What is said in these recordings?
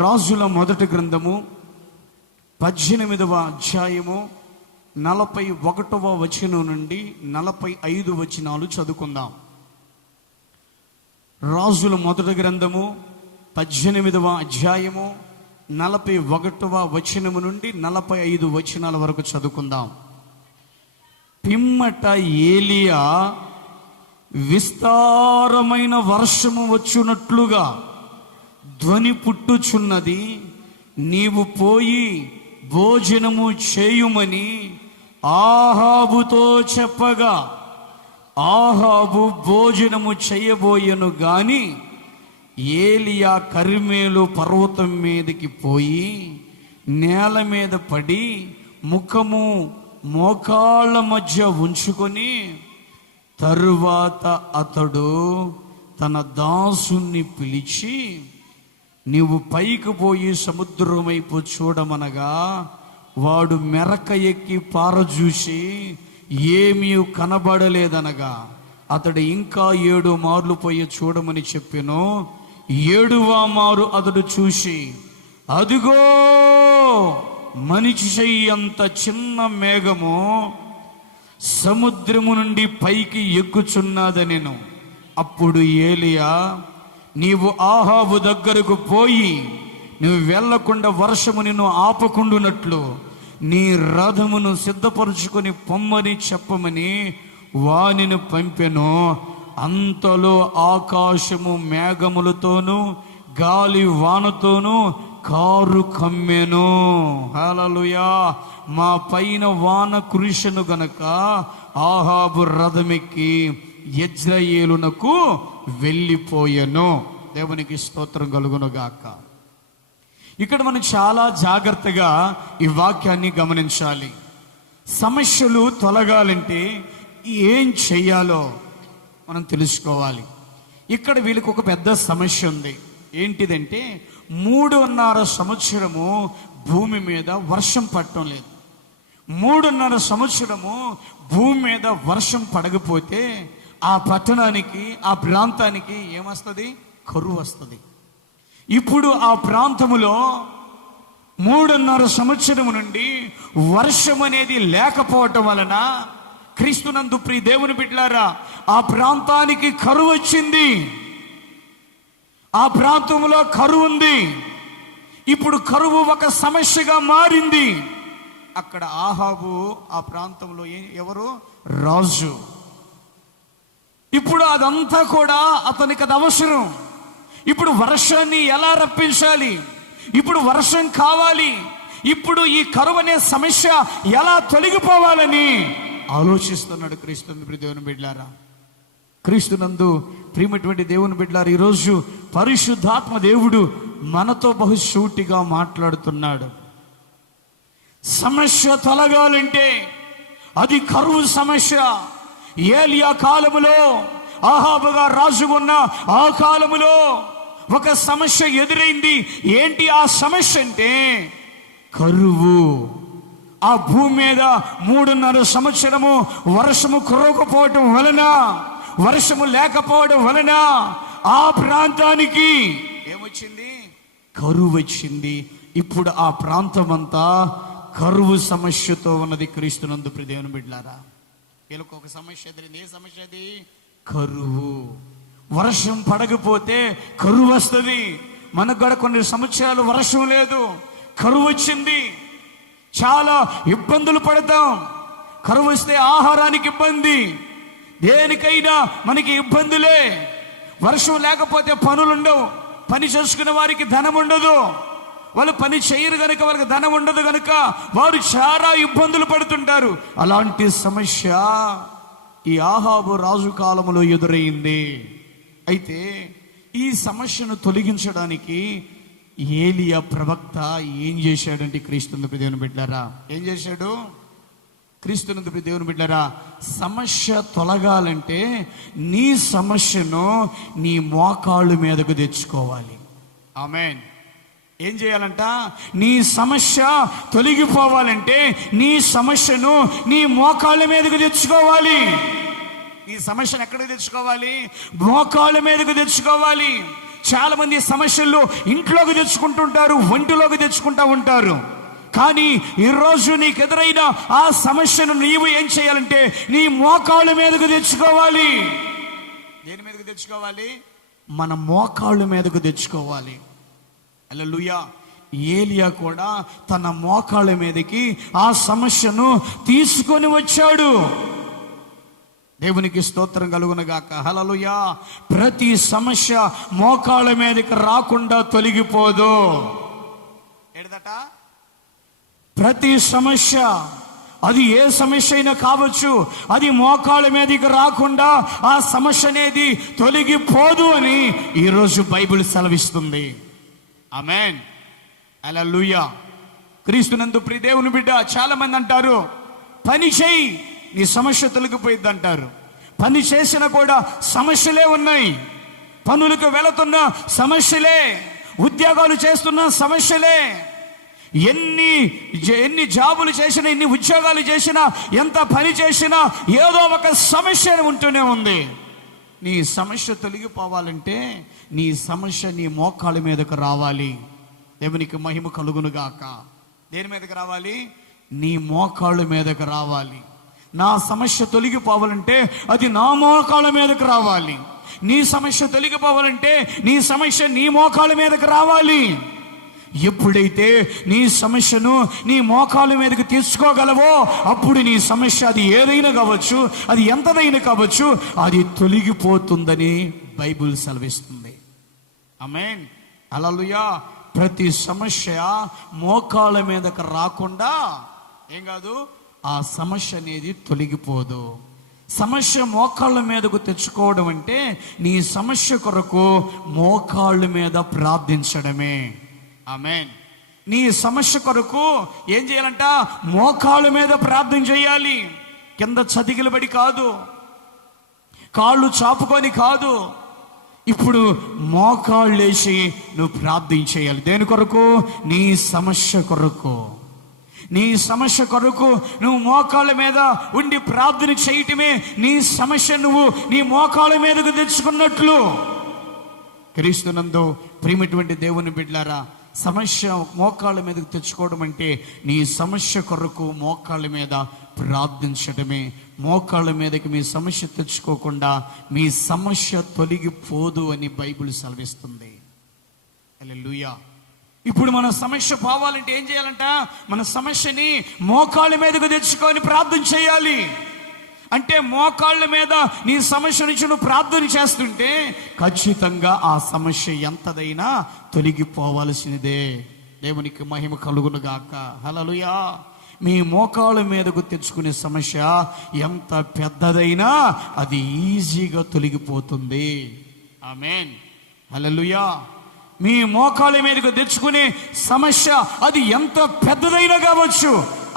రాజుల మొదటి గ్రంథము 18వ అధ్యాయము 41వ వచనం నుండి 45 వచనాలు చదువుకుందాం. రాజుల మొదటి గ్రంథము 18వ అధ్యాయము 41వ వచనము నుండి 45 వచనాల వరకు చదువుకుందాం. పిమ్మట ఏలియా విస్తారమైన వర్షము వచ్చునట్లుగా ధ్వని పుట్టుచున్నది, నీవు పోయి భోజనము చేయుమని ఆహాబుతో చెప్పగా, ఆహాబు భోజనము చేయబోయెను గాని ఏలియా కర్మెలు పర్వతం మీదకి పోయి నేల మీద పడి ముఖము మోకాళ్ళ మధ్య ఉంచుకొని, తరువాత అతడు తన దాసుని పిలిచి, నీవు పైకి పోయి సముద్రం వైపు చూడమనగా, వాడు మెరక ఎక్కి పారజూసి ఏమీ కనబడలేదనగా, అతడు ఇంకా 7 మార్లు పోయి చూడమని చెప్పెను. 7వ మారు అతడు చూసి, అదిగో మనిషి చెయ్యంత చిన్న మేఘము సముద్రము నుండి పైకి ఎక్కుచున్నదనెను. అప్పుడు ఏలియా, నీవు ఆహాబు దగ్గరకు పోయి, నువ్వు వెళ్ళకుండా వర్షము నిన్ను ఆపకుండునట్లు నీ రథమును సిద్ధపరుచుకొని పొమ్మని చెప్పమని వానిని పంపెను. అంతలో ఆకాశము మేఘములతోనూ గాలి వానతోనూ కారు కమ్మెను. హల్లెలూయా. మా పైన వాన కురిసెను గనక ఆహాబు రథమెక్కి యెజ్రెయేలునకు వెళ్ళిపోయెను. దేవునికి స్తోత్రం కలుగును గాక. ఇక్కడ మనం చాలా జాగ్రత్తగా ఈ వాక్యాన్ని గమనించాలి. సమస్యలు తొలగాలంటే ఏం చెయ్యాలో మనం తెలుసుకోవాలి. ఇక్కడ వీళ్ళకి ఒక పెద్ద సమస్య ఉంది. ఏంటిదంటే 3.5 సంవత్సరము భూమి మీద వర్షం పడటం లేదు. 3.5 సంవత్సరము భూమి మీద వర్షం పడకపోతే ఆ పట్టణానికి, ఆ ప్రాంతానికి ఏమొస్తుంది? కరువు వస్తుంది. ఇప్పుడు ఆ ప్రాంతములో 3.5 సంవత్సరము నుండి వర్షం అనేది లేకపోవటం వలన, క్రీస్తునందు ప్రియ దేవుని బిడ్డలారా, ఆ ప్రాంతానికి కరువు వచ్చింది. ఆ ప్రాంతంలో కరువు ఉంది. ఇప్పుడు కరువు ఒక సమస్యగా మారింది. అక్కడ ఆహాబు ఆ ప్రాంతంలో ఎవరు? రాజు. ఇప్పుడు అదంతా కూడా అతనికి అది అవసరం. ఇప్పుడు వర్షాన్ని ఎలా రప్పించాలి? ఇప్పుడు వర్షం కావాలి. ఇప్పుడు ఈ కరువు అనే సమస్య ఎలా తొలగిపోవాలని ఆలోచిస్తున్నాడు క్రీస్తునందు దేవుని బిడ్డలారా. క్రీస్తునందు ప్రియమైనటువంటి దేవుని బిడ్డలారా, ఈరోజు పరిశుద్ధాత్మ దేవుడు మనతో బహుసూటిగా మాట్లాడుతున్నాడు. సమస్య తొలగాలంటే అది కరువు సమస్య. ఏలియా కాలములో, ఆహాబుగా రాజుగా ఉన్న ఆ కాలములో ఒక సమస్య ఎదురైంది. ఏంటి ఆ సమస్య అంటే? కరువు. ఆ భూమి మీద 3.5 సంవత్సరము వర్షము కురవకపోవటం వలన, వర్షము లేకపోవడం వలన ఆ ప్రాంతానికి ఏమొచ్చింది? కరువు వచ్చింది. ఇప్పుడు ఆ ప్రాంతం అంతా కరువు సమస్యతో ఉన్నది. క్రీస్తునందు ప్రియ దేవుని బిడ్డలారా, వీళ్ళకు ఒక సమస్య ఎదురైంది. ఏ సమస్య అది? కరువు. వర్షం పడకపోతే కరువు వస్తుంది. మనకు కూడా కొన్ని సంవత్సరాలు వర్షం లేదు, కరువు వచ్చింది. చాలా ఇబ్బందులు పడతాం. కరువు వస్తే ఆహారానికి ఇబ్బంది, దేనికైనా మనకి ఇబ్బందులే. వర్షం లేకపోతే పనులు ఉండవు. పని చేసుకునే వారికి ధనం ఉండదు. వాళ్ళు పని చేయరు కనుక వాళ్ళకి ధనం ఉండదు కనుక వారు చాలా ఇబ్బందులు పడుతుంటారు. అలాంటి సమస్య ఈ ఆహాబు రాజు కాలంలో ఎదురైంది. అయితే ఈ సమస్యను తొలగించడానికి ఏలియా ప్రవక్త ఏం చేశాడంటే, క్రీస్తునందు దేవుని బిడ్డలారా, ఏం చేశాడు? క్రీస్తునందు దేవుని బిడ్డలారా, సమస్య తొలగాలంటే నీ సమస్యను నీ మోకాళ్ళ మీదకు తెచ్చుకోవాలి. ఆమేన్. ఏం చేయాలంట? నీ సమస్య తొలగిపోవాలంటే నీ సమస్యను నీ మోకాళ్ళ మీదకు తెచ్చుకోవాలి. నీ సమస్యను ఎక్కడికి తెచ్చుకోవాలి? మోకాళ్ళ మీదకు తెచ్చుకోవాలి. చాలా మంది సమస్యల్లో ఇంట్లోకి తెచ్చుకుంటుంటారు, ఒంటిలోకి తెచ్చుకుంటూ ఉంటారు. కానీ ఈరోజు నీకు ఎదురైన ఆ సమస్యను నీవు ఏం చేయాలంటే నీ మోకాళ్ళ మీదకు తెచ్చుకోవాలి. దేని మీదకు తెచ్చుకోవాలి? మన మోకాళ్ళ మీదకు తెచ్చుకోవాలి. హల్లెలూయా. ఏలియా కూడా తన మోకాళ్ళ మీదకి ఆ సమస్యను తీసుకొని వచ్చాడు. దేవునికి స్తోత్రం కలుగునగాక. హల్లెలూయా. ప్రతి సమస్య మోకాళ్ళ మీదకి రాకుండా తొలగిపోదు. ఏడదట? ప్రతి సమస్య, అది ఏ సమస్య అయినా కావచ్చు, అది మోకాళ్ళ మీదకి రాకుండా ఆ సమస్య అనేది తొలగిపోదు అని ఈరోజు బైబిల్ సెలవిస్తుంది. ఆమేన్. హల్లెలూయా. క్రీస్తునందు ప్రియ దేవుని బిడ్డ, చాలా మంది అంటారు పని చేయి నీ సమస్య తొలగిపోయింది అంటారు. పని చేసినా కూడా సమస్యలే ఉన్నాయి. పనులకు వెళుతున్న సమస్యలే, ఉద్యోగాలు చేస్తున్న సమస్యలే, ఎన్ని జాబులు చేసినా, ఎన్ని ఉద్యోగాలు చేసినా, ఎంత పని చేసినా ఏదో ఒక సమస్య ఉంటూనే ఉంది. నీ సమస్య తొలగిపోవాలంటే నీ సమస్య నీ మోకాళ్ళ మీదకు రావాలి. దేవునికి మహిమ కలుగునుగాక. దేని మీదకి రావాలి? నీ మోకాళ్ళ మీదకు రావాలి. నా సమస్య తొలగిపోవాలంటే అది నా మోకాళ్ళ మీదకు రావాలి. నీ సమస్య తొలగిపోవాలంటే నీ సమస్య నీ మోకాళ్ళ మీదకు రావాలి. ఎప్పుడైతే నీ సమస్యను నీ మోకాళ్ళ మీదకి తీసుకోగలవో అప్పుడు నీ సమస్య, అది ఏదైనా కావచ్చు, అది ఎంతదైనా కావచ్చు, అది తొలగిపోతుందని బైబిల్ సెలవిస్తుంది. ఆమేన్. హల్లెలూయా. ప్రతి సమస్య మోకాళ్ళ మీదకి రాకుండా ఏం కాదు, ఆ సమస్య అనేది తొలగిపోదు. సమస్య మోకాళ్ళ మీదకు తెచ్చుకోవడం అంటే నీ సమస్య కొరకు మోకాళ్ళ మీద ప్రార్థించడమే. ఆమేన్. నీ సమస్య కొరకు ఏం చేయాలంట? మోకాళ్ళ మీద ప్రార్థన చేయాలి. కింద చతికిలబడి కాదు, కాళ్ళు చాపుకొని కాదు. ఇప్పుడు మోకాళ్ళేసి నువ్వు ప్రార్థన చేయాలి. దేని కొరకు? నీ సమస్య కొరకు. నీ సమస్య కొరకు నువ్వు మోకాళ్ళ మీద ఉండి ప్రార్థన చేయటమే నీ సమస్య నువ్వు నీ మోకాళ్ళ మీదకు తెచ్చుకున్నట్లు. క్రీస్తునందు ప్రియమైనటువంటి దేవుని బిడ్డలారా, సమస్య మోకాళ్ళ మీదకు తెచ్చుకోవడం అంటే నీ సమస్య కొరకు మోకాళ్ళ మీద ప్రార్థించడమే. మోకాళ్ళ మీదకి మీ సమస్య తెచ్చుకోకుండా మీ సమస్య తొలగిపోదు అని బైబిల్ సెలవిస్తుంది. హల్లెలూయా. ఇప్పుడు మన సమస్య పోవాలంటే ఏం చేయాలంట? మన సమస్యని మోకాళ్ళ మీదకు తెచ్చుకొని ప్రార్థన చేయాలి. అంటే మోకాళ్ళ మీద నీ సమస్య నుంచి నువ్వు ప్రార్థన చేస్తుంటే ఖచ్చితంగా ఆ సమస్య ఎంతదైనా తొలగిపోవలసినదే. దేవునికి మహిమ కలుగునుగాక. హల్లెలూయా. మీ మోకాళ్ళ మీదకు తెచ్చుకునే సమస్య ఎంత పెద్దదైనా అది ఈజీగా తొలగిపోతుంది. ఆమేన్. హల్లెలూయా. మీ మోకాళ్ళ మీదకు తెచ్చుకునే సమస్య అది ఎంత పెద్దదైనా కావచ్చు,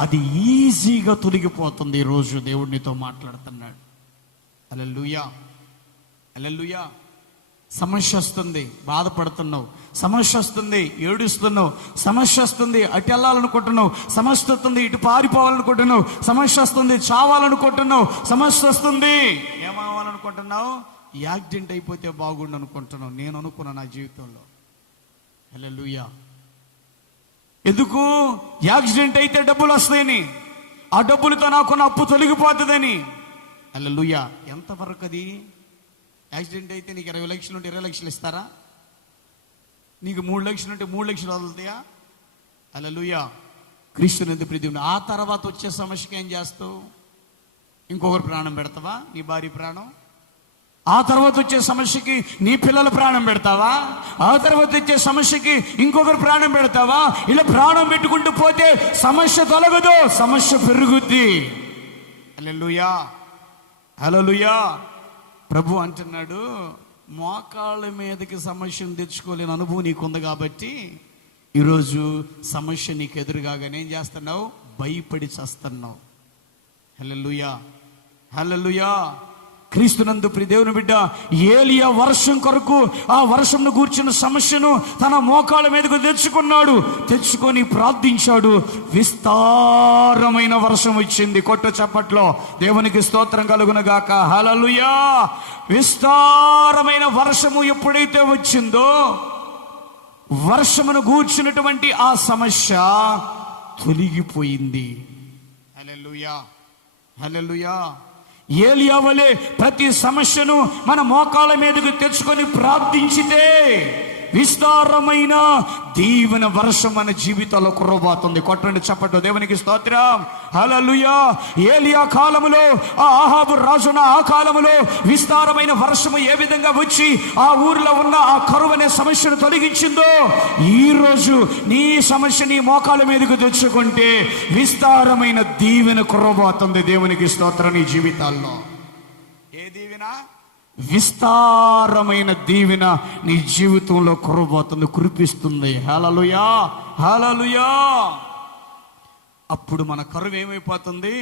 అది ఈజీగా తొలగిపోతుంది. ఈరోజు దేవుడు నీతో మాట్లాడుతున్నాడు. హల్లెలూయా. హల్లెలూయా. సమస్య వస్తుంది, బాధపడుతున్నావు. సమస్య వస్తుంది, ఏడుస్తున్నావు. సమస్య వస్తుంది, అటు వెళ్ళాలనుకుంటున్నావు. సమస్య వస్తుంది, ఇటు పారిపోవాలనుకుంటున్నావు. సమస్య వస్తుంది, చావాలనుకుంటున్నావు. సమస్య వస్తుంది, ఏమవ్వాలనుకుంటున్నావు? యాక్సిడెంట్ అయిపోతే బాగుండు అనుకుంటున్నావు. నేను అనుకున్నా నా జీవితంలో. హల్లెలూయా. ఎందుకు? యాక్సిడెంట్ అయితే డబ్బులు వస్తాయని, ఆ డబ్బులతో నాకున్న అప్పు తొలగిపోతుందని. హల్లెలూయా. ఎంతవరకు అది? యాక్సిడెంట్ అయితే నీకు 20 లక్షలు ఉంటే 20 లక్షలు ఇస్తారా? నీకు 3 లక్షలు ఉంటే 3 లక్షలు వదులుతాయా? హల్లెలూయా. క్రీస్తునందు ప్రియమైన, ఆ తర్వాత వచ్చే సమస్యకి ఏం చేస్తావు? ఇంకొకరు ప్రాణం పెడతావా? నీ భార్య ప్రాణం. ఆ తర్వాత వచ్చే సమస్యకి నీ పిల్లల ప్రాణం పెడతావా? ఆ తర్వాత వచ్చే సమస్యకి ఇంకొకరు ప్రాణం పెడతావా? ఇలా ప్రాణం పెట్టుకుంటూ పోతే సమస్య తొలగదు, సమస్య పెరుగుద్ది. హల్లెలూయా. హల్లెలూయా. ప్రభు అంటున్నాడు, మోకాళ్ళ మీదకి సమస్యను తెచ్చుకోలేని అనుభవం నీకుంది కాబట్టి ఈరోజు సమస్య నీకు ఎదురుగానే ఏం చేస్తున్నావు? భయపడి చేస్తున్నావు. హల్లెలూయా. హల్లెలూయా. క్రీస్తునందు ప్రియ దేవుని బిడ్డ, ఏలియా వర్షం కొరకు ఆ వర్షంను గూర్చిన సమస్యను తన మోకాళ్ళ మీదకు తెచ్చుకొని ప్రార్థించాడు. విస్తారమైన వర్షం వచ్చింది. కొట్ట చప్పట్లో దేవునికి స్తోత్రం కలుగును గాక. హల్లెలూయా. విస్తారమైన వర్షము ఎప్పుడైతే వచ్చిందో, వర్షమును గూర్చినటువంటి ఆ సమస్య తొలగిపోయింది. హల్లెలూయా, హల్లెలూయా. ఏలియా వలె ప్రతి సమస్యను మన మోకాళ్ళ మీదకు తెచ్చుకొని ప్రార్థించితే విస్తారమైన దీవెన వర్షం మన జీవితాల్లో కురవబోతుంది. కొట్టండి చప్పట్లు దేవునికి స్తోత్రం. హల్లెలూయా. ఏలియా కాలములో, ఆ ఆహాబు రాజున ఆ కాలములో విస్తారమైన వర్షము ఏ విధంగా వచ్చి ఆ ఊరిలో ఉన్న ఆ కరువు అనే సమస్యను తొలగించిందో, ఈ రోజు నీ సమస్య నీ మోకాళ్ళ మీదకు తెచ్చుకుంటే విస్తారమైన దీవెన కురవబోతుంది. దేవునికి స్తోత్రం. నీ జీవితాల్లో ఏ దీవెన? విస్తారమైన దీవెన నీ జీవితంలో కురవబోతుంది, కురిపిస్తుంది. హల్లెలూయా, హల్లెలూయా. అప్పుడు మన కరువు ఏమైపోతుంది?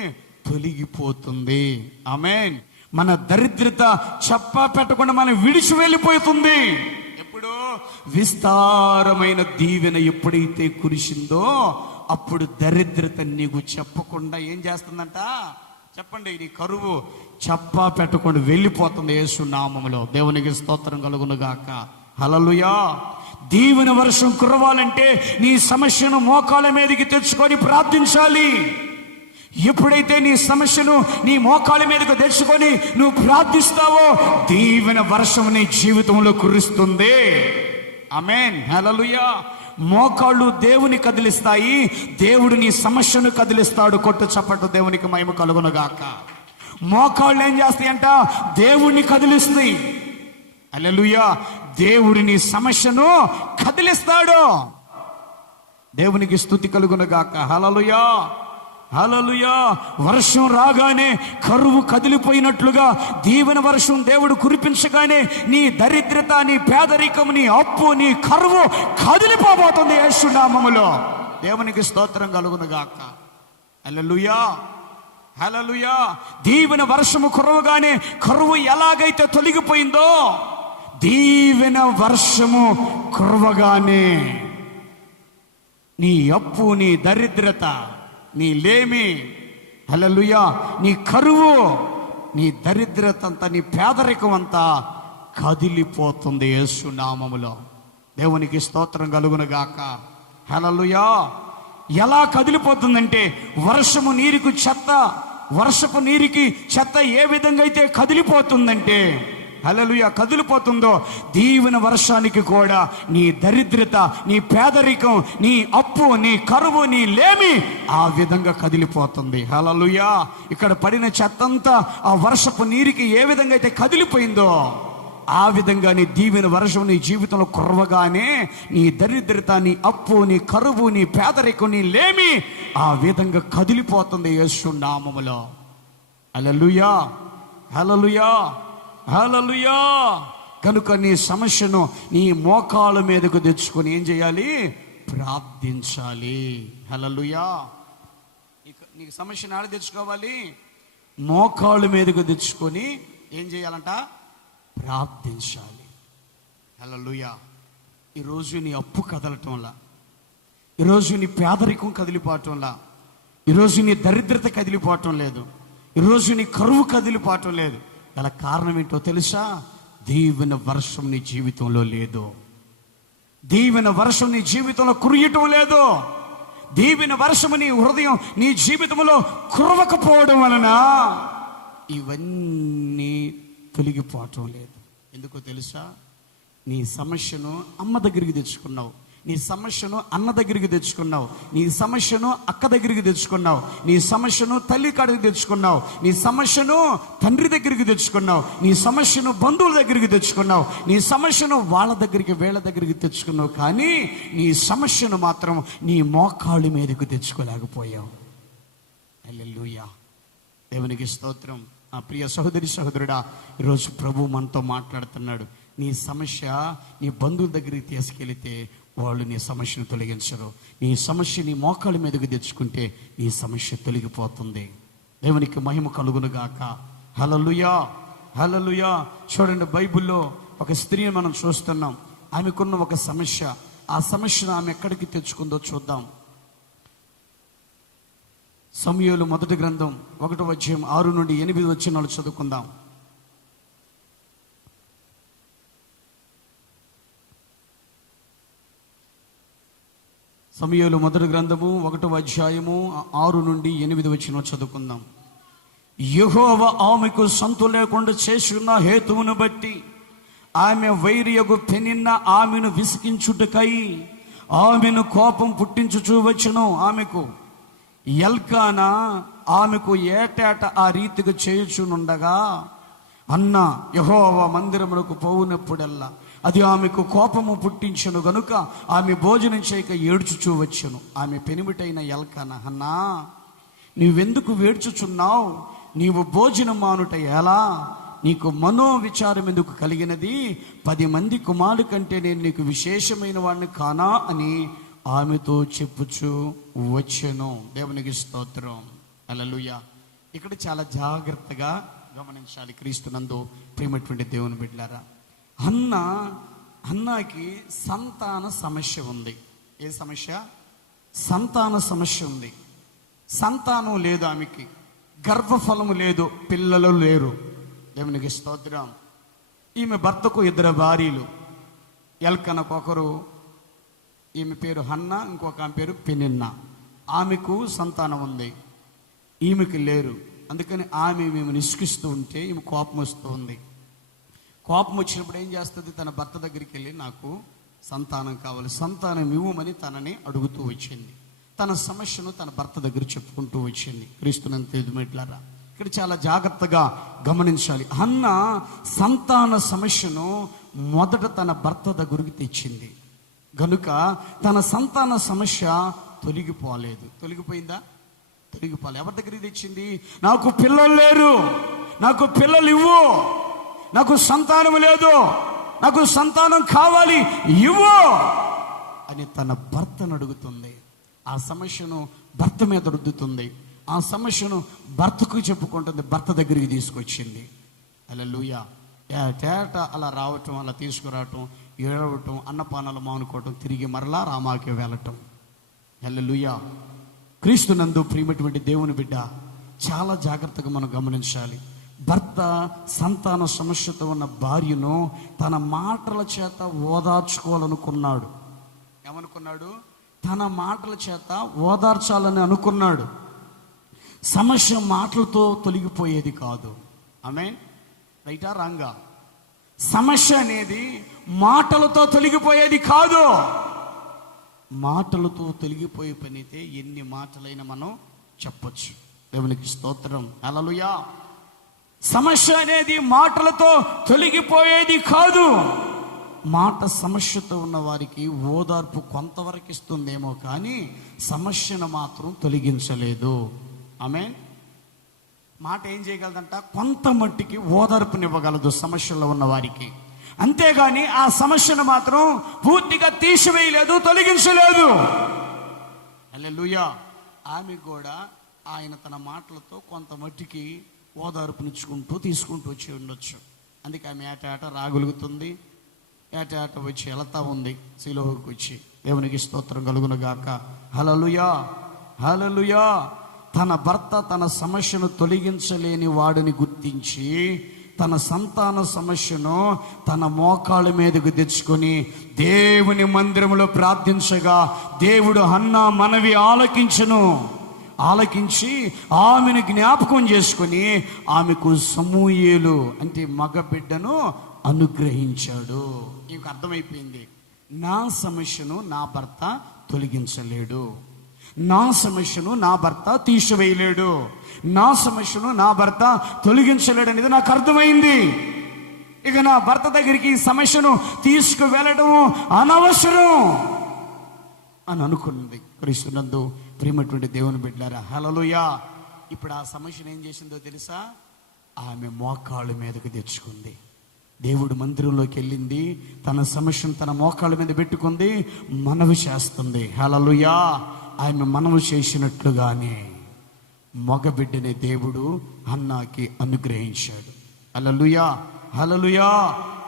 తొలగిపోతుంది. ఆమేన్. మన దరిద్రత చెప్పా పెట్టకుండా మనం విడిచి వెళ్ళిపోతుంది. ఎప్పుడు? విస్తారమైన దీవెన ఎప్పుడైతే కురిసిందో అప్పుడు దరిద్రత నీకు చెప్పకుండా ఏం చేస్తుందంట? చెప్పండి. నీ కరువు చెప్పా పెట్టకుండా వెళ్ళిపోతుంది యేసు నామములో. దేవునికి స్తోత్రం కలుగును గాక. హల్లెలూయా. దీవెన వర్షం కురవాలంటే నీ సమస్యను మోకాళ్ళ మీదకి తెచ్చుకొని ప్రార్థించాలి. ఎప్పుడైతే నీ సమస్యను నీ మోకాళ్ళ మీదకు తెచ్చుకొని నువ్వు ప్రార్థిస్తావో దీవెన వర్షం నీ జీవితంలో కురుస్తుంది. ఆమేన్. హల్లెలూయా. మోకాళ్ళు దేవుని కదిలిస్తాయి, దేవుడు నీ సమస్యను కదిలిస్తాడు. కొట్టు చప్పట్టు దేవునికి మహిమ కలుగును గాక. మోకాళ్ళు ఏం చేస్తాయంట? దేవుణ్ణి కదిలిస్తాయి. హల్లెలూయా. దేవుడు నీ సమస్యను కదిలిస్తాడు. దేవునికి స్తుతి కలుగును గాక. హల్లెలూయా, హల్లెలూయా. వర్షం రాగానే కరువు కదిలిపోయినట్లుగా దీవెన వర్షం దేవుడు కురిపించగానే నీ దరిద్రత, నీ పేదరికం, నీ అప్పు, నీ కరువు కదిలిపోబోతుంది యేసు నామములో. దేవునికి స్తోత్రం కలుగును గాక. హల్లెలూయా, హల్లెలూయా. దీవెన వర్షము కురవగానే కరువు ఎలాగైతే తొలగిపోయిందో, దీవెన వర్షము కురవగానే నీ అప్పు, నీ దరిద్రత, నీ లేమి, హల్లెలూయా, నీ కరువు, నీ దరిద్రత అంతా, నీ పేదరికం అంతా కదిలిపోతుంది యేసు నామములో. దేవునికి స్తోత్రం కలుగును గాక. హల్లెలూయా. ఎలా కదిలిపోతుందంటే, వర్షపు నీరుకి చెత్త ఏ విధంగా అయితే కదిలిపోతుందంటే, హల్లెలూయా, కదిలిపోతుందో దీవెన వర్షానికి కూడా నీ దరిద్రత, నీ పేదరికం, నీ అప్పు, నీ కరువు, నీ లేమి ఆ విధంగా కదిలిపోతుంది. హల్లెలూయా. ఇక్కడ పడిన చెత్తంతా ఆ వర్షపు నీరుకి ఏ విధంగా అయితే కదిలిపోయిందో ఆ విధంగా నీ దీవెన వర్షం నీ జీవితంలో కురవగానే నీ దరిద్రత, నీ అప్పు, నీ కరువు, నీ పేదరికం, నీ లేమి ఆ విధంగా కదిలిపోతుంది యేసు నామములో. హల్లెలూయా, హల్లెలూయా, హల్లెలూయా. కనుక నీ సమస్యను నీ మోకాళ్ళ మీదకు తెచ్చుకొని ఏం చేయాలి? ప్రార్థించాలి. హల్లెలూయా. నీకు సమస్యను ఆడ తెచ్చుకోవాలి? మోకాళ్ళ మీదకు తెచ్చుకొని ఏం చేయాలంట? ప్రార్థించాలి. హల్లెలూయా. ఈరోజు నీ అప్పు కదలటంలా, ఈరోజు నీ పేదరికం కదిలిపోవటంలా, ఈరోజు నీ దరిద్రత కదిలిపోవటం లేదు, ఈరోజు నీ కరువు కదిలిపోవటం లేదు. గల కారణం ఏంటో తెలుసా? దీవెన వర్షం నీ జీవితంలో లేదు. దీవెన వర్షం నీ జీవితంలో కురియటం లేదు. దీవెన వర్షము నీ హృదయం, నీ జీవితంలో కురవకపోవడం వలన ఇవన్నీ తొలగిపోవటం లేదు. ఎందుకో తెలుసా? నీ సమస్యను అమ్మ దగ్గరికి తెచ్చుకున్నావు, నీ సమస్యను అన్న దగ్గరికి తెచ్చుకున్నావు, నీ సమస్యను అక్క దగ్గరికి తెచ్చుకున్నావు, నీ సమస్యను తల్లి కాడికి తెచ్చుకున్నావు, నీ సమస్యను తండ్రి దగ్గరికి తెచ్చుకున్నావు, నీ సమస్యను బంధువుల దగ్గరికి తెచ్చుకున్నావు, నీ సమస్యను వాళ్ళ దగ్గరికి వీళ్ళ దగ్గరికి తెచ్చుకున్నావు. కానీ నీ సమస్యను మాత్రం నీ మోకాళ్ళ మీదకు తెచ్చుకోలేకపోయావు. హల్లెలూయా. దేవునికి స్తోత్రం. ఆ ప్రియ సహోదరి సహోదరుడా, ఈరోజు ప్రభు మనతో మాట్లాడుతున్నాడు. నీ సమస్య నీ బంధువుల దగ్గరికి తీసుకెళితే వాళ్ళు నీ సమస్యను తొలగించరు. నీ సమస్య నీ మోకాళ్ళ మీదకు తెచ్చుకుంటే నీ సమస్య తొలగిపోతుంది. దేవునికి మహిమ కలుగును గాక. హల్లెలూయా, హల్లెలూయా. చూడండి, బైబిల్లో ఒక స్త్రీని మనం చూస్తున్నాం. ఆమెకున్న ఒక సమస్య, ఆ సమస్యను ఆమె ఎక్కడికి తెచ్చుకుందో చూద్దాం. సమూయేలు మొదటి గ్రంథం 1వ అధ్యాయం 6 నుండి 8 వచనాలు చదువుకుందాం. సమూయేలు మొదటి గ్రంథము 1వ అధ్యాయము 6 నుండి 8 వచనం చదువుకుందాం. యెహోవా ఆమెకు సంతు లేకుండా చేసిన హేతువును బట్టి ఆమె వైరియగు పెనిన్న ఆమెను విసికించుటకై ఆమెను కోపం పుట్టించుచూ వచ్చును. ఆమెకు ఎల్కానా ఆమెకు ఏటేట ఆ రీతిగా చేయుచునుండగా అన్న యెహోవా మందిరమునకు పోవునప్పుడల్లా అది ఆమెకు కోపము పుట్టించును గనుక ఆమె భోజనం చేయక ఏడ్చుచూ వచ్చును. ఆమె పెనిమిటైన ఎల్కానా, అన్నా నీవెందుకు వేడ్చుచున్నావు? నీవు భోజనం మానుట ఎలా? నీకు మనోవిచారం ఎందుకు కలిగినది? 10 మంది కుమారుల కంటే నేను నీకు విశేషమైన వాడిని కానా అని ఆమెతో చెప్పుచూ వచ్చెను. దేవునికి స్తోత్రం. హల్లెలూయా. ఇక్కడ చాలా జాగ్రత్తగా గమనించాలి క్రీస్తునందు ప్రియమైనటువంటి దేవుని బిడ్డలారా. హన్నాకి సంతాన సమస్య ఉంది. ఏ సమస్య? సంతాన సమస్య ఉంది. సంతానం లేదు ఆమెకి, గర్భఫలము లేదు, పిల్లలు లేరు. దేవునికి స్తోత్రం. ఈమె భర్తకు 2 భార్యలు. ఎల్కనకు ఒకరు, ఈమె పేరు హన్నా, ఇంకొక ఆమె పేరు పెనిన్నా. ఆమెకు సంతానం ఉంది, ఈమెకి లేరు. అందుకని ఆమె మేము నిష్కిస్తూ ఉంటే ఈమె కోపం వస్తూ ఉంది. కోపం వచ్చినప్పుడు ఏం చేస్తుంది? తన భర్త దగ్గరికి వెళ్ళి నాకు సంతానం కావాలి, సంతానం ఇవ్వమని తనని అడుగుతూ వచ్చింది. తన సమస్యను తన భర్త దగ్గర చెప్పుకుంటూ వచ్చింది. క్రీస్తునంత ఎదుమెట్లారా, ఇక్కడ చాలా జాగ్రత్తగా గమనించాలి. హన్నా సంతాన సమస్యను మొదట తన భర్త దగ్గరికి తెచ్చింది గనుక తన సంతాన సమస్య తొలగిపోలేదు. తొలగిపోయిందా? తొలగిపోలేదు. ఎవరి దగ్గరికి తెచ్చింది? నాకు పిల్లలు లేరు, నాకు పిల్లలు ఇవ్వు, నాకు సంతానం లేదు, నాకు సంతానం కావాలి, ఇవ్వు అని తన భర్తను అడుగుతుంది. ఆ సమస్యను భర్త మీద రుద్దుతుంది. ఆ సమస్యను భర్తకు చెప్పుకుంటుంది. భర్త దగ్గరికి తీసుకొచ్చింది. హల్లెలూయా. ఏటేట అలా రావటం, అలా తీసుకురావటం, ఏడవటం, అన్నపానాలు మానుకోవటం, తిరిగి మరలా రామాకి వెళ్ళటం. హల్లెలూయా. క్రీస్తునందు ప్రియమైనటువంటి దేవుని బిడ్డ, చాలా జాగ్రత్తగా మనం గమనించాలి. భర్త సంతాన సమస్యతో ఉన్న భార్యను తన మాటల చేత ఓదార్చుకోవాలనుకున్నాడు. ఏమనుకున్నాడు? తన మాటల చేత ఓదార్చాలని అనుకున్నాడు. సమస్య మాటలతో తొలగిపోయేది కాదు. ఆమేన్. రైటా రాంగా? సమస్య అనేది మాటలతో తొలగిపోయేది కాదు. మాటలతో తొలగిపోయే పని అయితే ఎన్ని మాటలైనా మనం చెప్పొచ్చు. దేవునికి స్తోత్రం. హల్లెలూయా. సమస్య అనేది మాటలతో తొలగిపోయేది కాదు. మాట సమస్యతో ఉన్న వారికి ఓదార్పు కొంతవరకు ఇస్తుందేమో కానీ సమస్యను మాత్రం తొలగించలేదు. ఆమేన్. మాట ఏం చేయగలదంట? కొంత మట్టికి ఓదార్పునివ్వగలదు సమస్యలో ఉన్న వారికి. అంతేగాని ఆ సమస్యను మాత్రం పూర్తిగా తీసివేయలేదు, తొలగించలేదు. హల్లెలూయా. ఆమె కూడా ఆయన తన మాటలతో కొంత మట్టికి ఓదార్పునిచ్చుకుంటూ తీసుకుంటూ వచ్చి ఉండొచ్చు. అందుకే ఆమె ఏట రాగలుగుతుంది, ఏట వచ్చి వెళతా ఉంది శిలోహుకు వచ్చి. దేవునికి స్తోత్రం కలుగును గాక. హల్లెలూయా. హల్లెలూయా. తన భర్త తన సమస్యను తొలగించలేని వాడిని గుర్తించి తన సంతాన సమస్యను తన మోకాళ్ళ మీదకు తెచ్చుకొని దేవుని మందిరంలో ప్రార్థించగా దేవుడు హన్నా మనవి ఆలకించి ఆమెను జ్ఞాపకం చేసుకొని ఆమెకు సమూయేలు అంటే మగ బిడ్డను అనుగ్రహించాడు. ఇంక అర్థమైపోయింది, నా సమస్యను నా భర్త తొలగించలేడు, నా సమస్యను నా భర్త తీసివేయలేడు, నా సమస్యను నా భర్త తొలగించలేడు అనేది నాకు అర్థమైంది. ఇక నా భర్త దగ్గరికి ఈ సమస్యను తీసుకువెళ్ళడం అనవసరం అని అనుకున్నది. క్రీస్తునందు ప్రియమైనటువంటి దేవుని బిడ్డలారా, హల్లెలూయా. ఇప్పుడు ఆ సమస్యను ఏం చేసిందో తెలుసా? ఆమె మోకాళ్ళ మీదకు తెచ్చుకుంది. దేవుడు మందిరంలోకి వెళ్ళింది, తన సమస్యను తన మోకాళ్ళ మీద పెట్టుకుంది, మనవి చేస్తుంది. హల్లెలూయా. ఆమె మనవి చేసినట్లుగానే మగబిడ్డని దేవుడు హన్నాకి అనుగ్రహించాడు. హల్లెలూయా, హల్లెలూయా.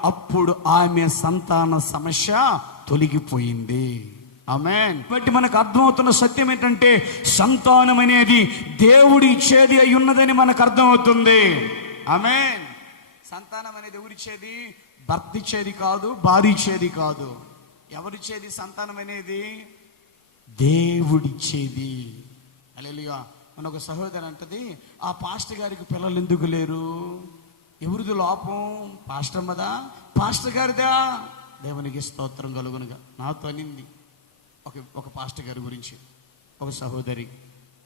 అప్పుడు ఆమె సంతాన సమస్య తొలగిపోయింది. ఆమేన్. బట్టి మనకు అర్థమవుతున్న సత్యం ఏంటంటే సంతానం అనేది దేవుడు ఇచ్చేది అయి ఉన్నదని మనకు అర్థమవుతుంది. ఆమేన్. సంతానం అనేది ఎవరిచ్చేది? భర్త ఇచ్చేది కాదు, భార్య ఇచ్చేది కాదు. ఎవరిచ్చేది సంతానం అనేది? దేవుడిచ్చేది. హల్లెలూయా. మన ఒక సహోదరు అంటది, ఆ పాస్టర్ గారికి పిల్లలు ఎందుకు లేరు? ఎవరిది లోపం? పాస్టర్ అమ్మదా, పాస్టర్ గారిదా? దేవునికి స్తోత్రం కలుగునుగా. నాతో అనింది ఒక పాస్టర్ గారి గురించి ఒక సహోదరి.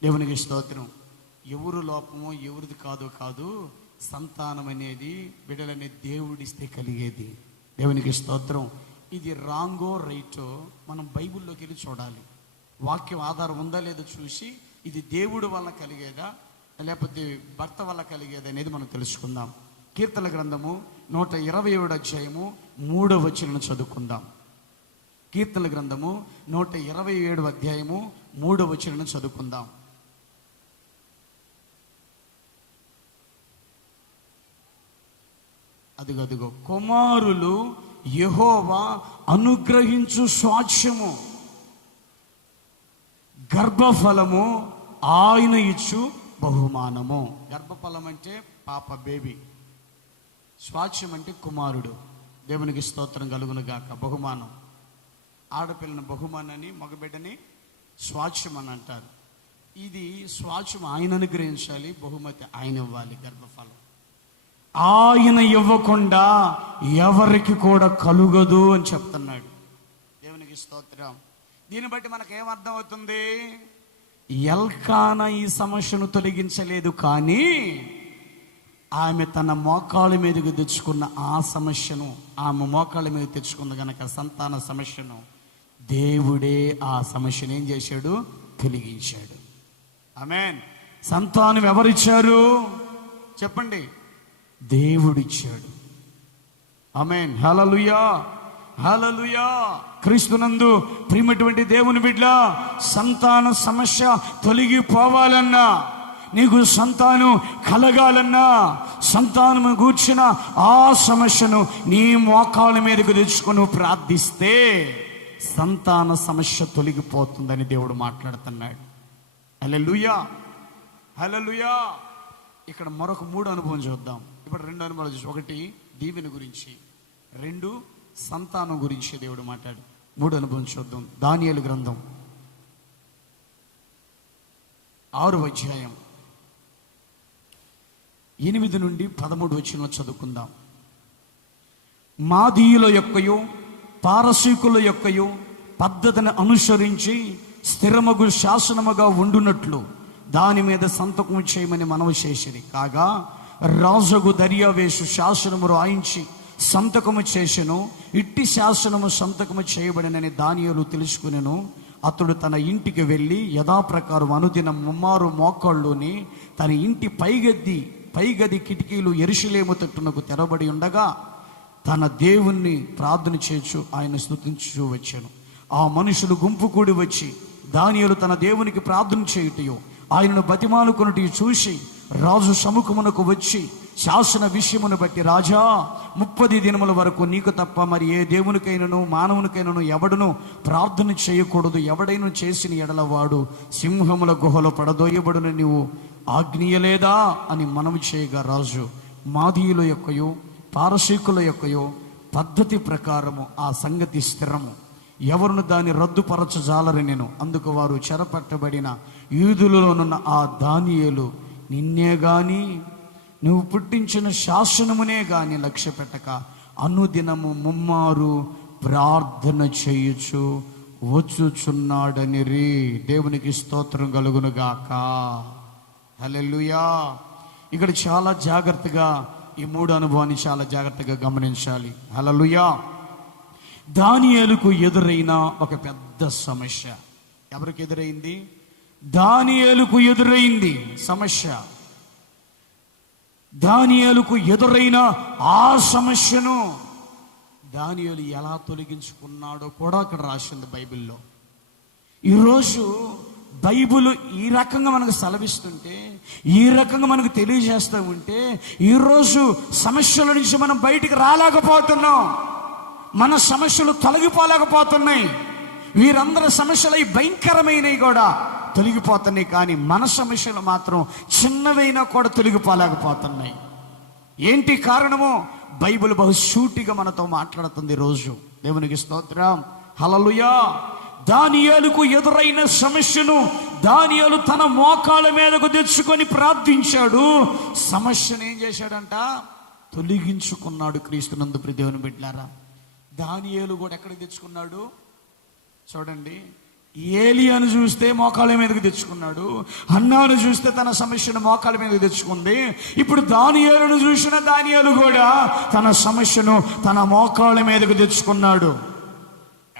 దేవునికి స్తోత్రం. ఎవరు లోపమో ఎవరిది కాదు, సంతానం అనేది బిడ్డలనేది దేవుడిస్తే కలిగేది. దేవునికి స్తోత్రం. ఇది రాంగో రైటో మనం బైబిల్లోకి వెళ్ళి చూడాలి. వాక్యం ఆధారం ఉందా లేదో చూసి ఇది దేవుడు వల్ల కలిగేదా లేకపోతే భర్త వల్ల కలిగేదా అనేది మనం తెలుసుకుందాం. కీర్తన గ్రంథము 127 అధ్యాయము 3వ వచనం చదువుకుందాం. కీర్తన గ్రంథము 127 అధ్యాయము 3వ వచనం చదువుకుందాం. అదిగో కుమారులు యెహోవా అనుగ్రహించు స్వాస్థ్యము, గర్భఫలము ఆయన ఇచ్చు బహుమానము. గర్భఫలం అంటే పాప, బేబీ. స్వాస్థ్యం అంటే కుమారుడు. దేవునికి స్తోత్రం కలుగును గాక. బహుమానం, ఆడపిల్లని బహుమానాన్ని, మగబిడ్డని స్వాస్థ్యం అని అంటారు. ఇది స్వాస్థ్యం ఆయన అనుగ్రహించాలి, బహుమతి ఆయన ఇవ్వాలి. గర్భఫలం ఆయన ఇవ్వకుండా ఎవరికి కూడా కలుగదు అని చెప్తున్నాడు. దేవునికి స్తోత్రం. దీన్ని బట్టి మనకు ఏమర్థం అవుతుంది? ఎల్కానా ఈ సమస్యను తొలగించలేదు, కానీ ఆమె తన మోకాళ్ళ మీదకి తెచ్చుకున్న ఆ సమస్యను, ఆమె మోకాళ్ళ మీద తెచ్చుకుంది కనుక సంతాన సమస్యను దేవుడే ఆ సమస్యను ఏం చేశాడు? తొలగించాడు. ఆమేన్. సంతానం ఎవరిచ్చారు చెప్పండి? దేవుడిచ్చాడు. ఆమేన్. హల్లెలూయా, హల్లెలూయా. క్రీస్తునందు ప్రియమైనటువంటి దేవుని బిడ్డ, సంతాన సమస్య తొలగిపోవాలన్నా, నీకు సంతానం కలగాలన్నా, సంతానము గూర్చిన ఆ సమస్యను నీ మోకాళ్ళ మీదకు తెచ్చుకొని ప్రార్థిస్తే సంతాన సమస్య తొలగిపోతుందని దేవుడు మాట్లాడుతున్నాడు. హల్లెలూయా, హల్లెలూయా. ఇక్కడ మరొక 3 అనుభవం చూద్దాం. ఇప్పుడు 2 అనుభవాలు చూసి, 1 దీవెన గురించి, 2 సంతానం గురించి దేవుడు మాట్లాడు. 3 అనుభవం చూద్దాం. దానియేలు గ్రంథం 6వ అధ్యాయం 8 నుండి 13 వచనం చదువుకుందాం. మాదీయుల యొక్కయు పారసీకుల యొక్కయు పద్ధతిని అనుసరించి స్థిరమగు శాసనముగా ఉండునట్లు దాని మీద సంతకము చేయమని మనవి చేసిరి. కాగా రాజుగు దర్యావేషు శాసనము రాయించి సంతకము చేసెను. ఇట్టి శాసనము సంతకము చేయబడినని దానియేలు తెలుసుకునెను. అతడు తన ఇంటికి వెళ్ళి యథాప్రకారం అనుదినం ముమ్మారు మోకాళ్ళుని తన ఇంటి పైగది కిటికీలు యెరూషలేము తట్టునకు తెరబడి ఉండగా తన దేవుణ్ణి ప్రార్థన చేయొచ్చు, ఆయన స్తుతించు వచ్చాను. ఆ మనుషులు గుంపు కూడి వచ్చి దానియేలు తన దేవునికి ప్రార్థన చేయుటయు ఆయనను బతిమాలుకొనుట చూసి రాజు సముఖమునకు వచ్చి శాసన విషయమును బట్టి, రాజా 30 దినముల వరకు నీకు తప్ప మరి ఏ దేవునికైనను మానవునికైనను ఎవడును ప్రార్థన చేయకూడదు. ఎవడైనా చేసిన ఎడలవాడు సింహముల గుహలో పడదోయబడును, నీవు ఆజ్ఞయలేదా అని మనవి చేయగా, రాజు మాదీయుల యొక్కయో పారసీకుల యొక్కయో పద్ధతి ప్రకారము ఆ సంగతి స్థిరము, ఎవరును దాన్ని రద్దుపరచజాలరి నేను. అందుకు వారు చెరపట్టబడిన యూదులలోనున్న ఆ దానియేలు నిన్నే గాని నువ్వు పుట్టించిన శాసనమునే గాని లక్ష్య పెట్టక అనుదినము ముమ్మారు ప్రార్థన చేయుచు వచ్చుచున్నాడనిరి. దేవునికి స్తోత్రం కలుగునుగాక. హల్లెలూయా. ఇక్కడ చాలా జాగ్రత్తగా ఈ 3 అనుభవాన్ని చాలా జాగ్రత్తగా గమనించాలి. హల్లెలూయా. దానియేలుకు ఎదురైన ఒక పెద్ద సమస్య. ఎవరికి ఎదురైంది? దానియేలుకు ఎదురైంది సమస్య. దానియేలుకు ఎదురైన ఆ సమస్యను దానియేలు ఎలా తొలగించుకున్నాడో కూడా అక్కడ రాసింది బైబిల్లో. ఈరోజు బైబిల్ ఈ రకంగా మనకు సెలవిస్తుంటే, ఈ రకంగా మనకు తెలియజేస్తూ ఉంటే, ఈరోజు సమస్యల నుంచి మనం బయటికి రాలేకపోతున్నాం. మన సమస్యలు తొలగిపోలేకపోతున్నాయి. వీరందరి సమస్యలు భయంకరమైనవి కూడా తొలగిపోతున్నాయి, కానీ మన సమస్యలు మాత్రం చిన్నవైనా కూడా తొలగిపోలేకపోతున్నాయి. ఏంటి కారణము? బైబిల్ బహుసూటిగా మనతో మాట్లాడుతుంది రోజు. దేవునికి స్తోత్రం, హల్లెలూయా. దానియేలుకు ఎదురైన సమస్యను దానియేలు తన మోకాళ్ళ మీదకు తెచ్చుకొని ప్రార్థించాడు. సమస్యను ఏం చేశాడంట? తొలగించుకున్నాడు. క్రీస్తునందు ప్రియ దేవుని బిడ్డలారా, దానియేలు కూడా ఎక్కడికి తెచ్చుకున్నాడు చూడండి. ఏలియాను చూస్తే మోకాళ్ళ మీదకి తెచ్చుకున్నాడు. హన్నాను చూస్తే తన సమస్యను మోకాళ్ళ మీదకి తెచ్చుకుంది. ఇప్పుడు దానియేలును చూసిన దానియేలు కూడా తన సమస్యను తన మోకాళ్ళ మీదకు తెచ్చుకున్నాడు.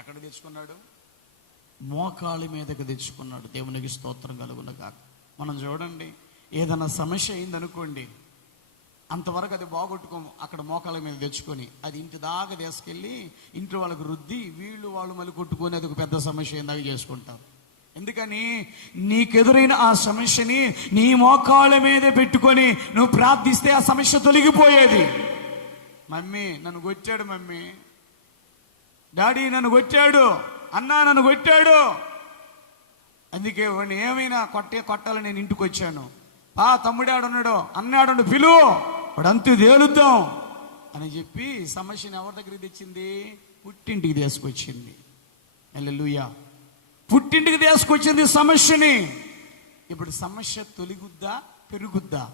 ఎక్కడ తెచ్చుకున్నాడు? మోకాళ్ళ మీదకు తెచ్చుకున్నాడు. దేవునికి స్తోత్రం కలుగునగాక. మనం చూడండి, ఏదైనా సమస్య అయిందనుకోండి, అంతవరకు అది బాగొట్టుకోము. అక్కడ మోకాళ్ళ మీద తెచ్చుకొని అది ఇంటి దాకా తీసుకెళ్ళి ఇంట్లో వాళ్ళకి రుద్ది వాళ్ళు మళ్ళీ కొట్టుకొని అది ఒక పెద్ద సమస్య ఏందాక చేసుకుంటారు. ఎందుకని? నీకెదురైన ఆ సమస్యని నీ మోకాళ్ళ మీదే పెట్టుకొని నువ్వు ప్రార్థిస్తే ఆ సమస్య తొలగిపోయేది. మమ్మీ నన్ను కొట్టాడు, మమ్మీ డాడీ నన్ను కొట్టాడు, అన్నా నన్ను కొట్టాడు, అందుకే వాడిని ఏమైనా కొట్టాలని నేను ఇంటికి వచ్చాను. తమ్ముడాడున్నాడు, అన్నాడు, పిలువు, వాడు అంతు తేలుద్దాం అని చెప్పి సమస్యను ఎవరి దగ్గరికి తెచ్చింది? పుట్టింటికి తీసుకొచ్చింది. హల్లెలూయా. పుట్టింటికి తీసుకొచ్చింది సమస్యని. ఇప్పుడు సమస్య తొలగుద్దా పెరుగుద్దా?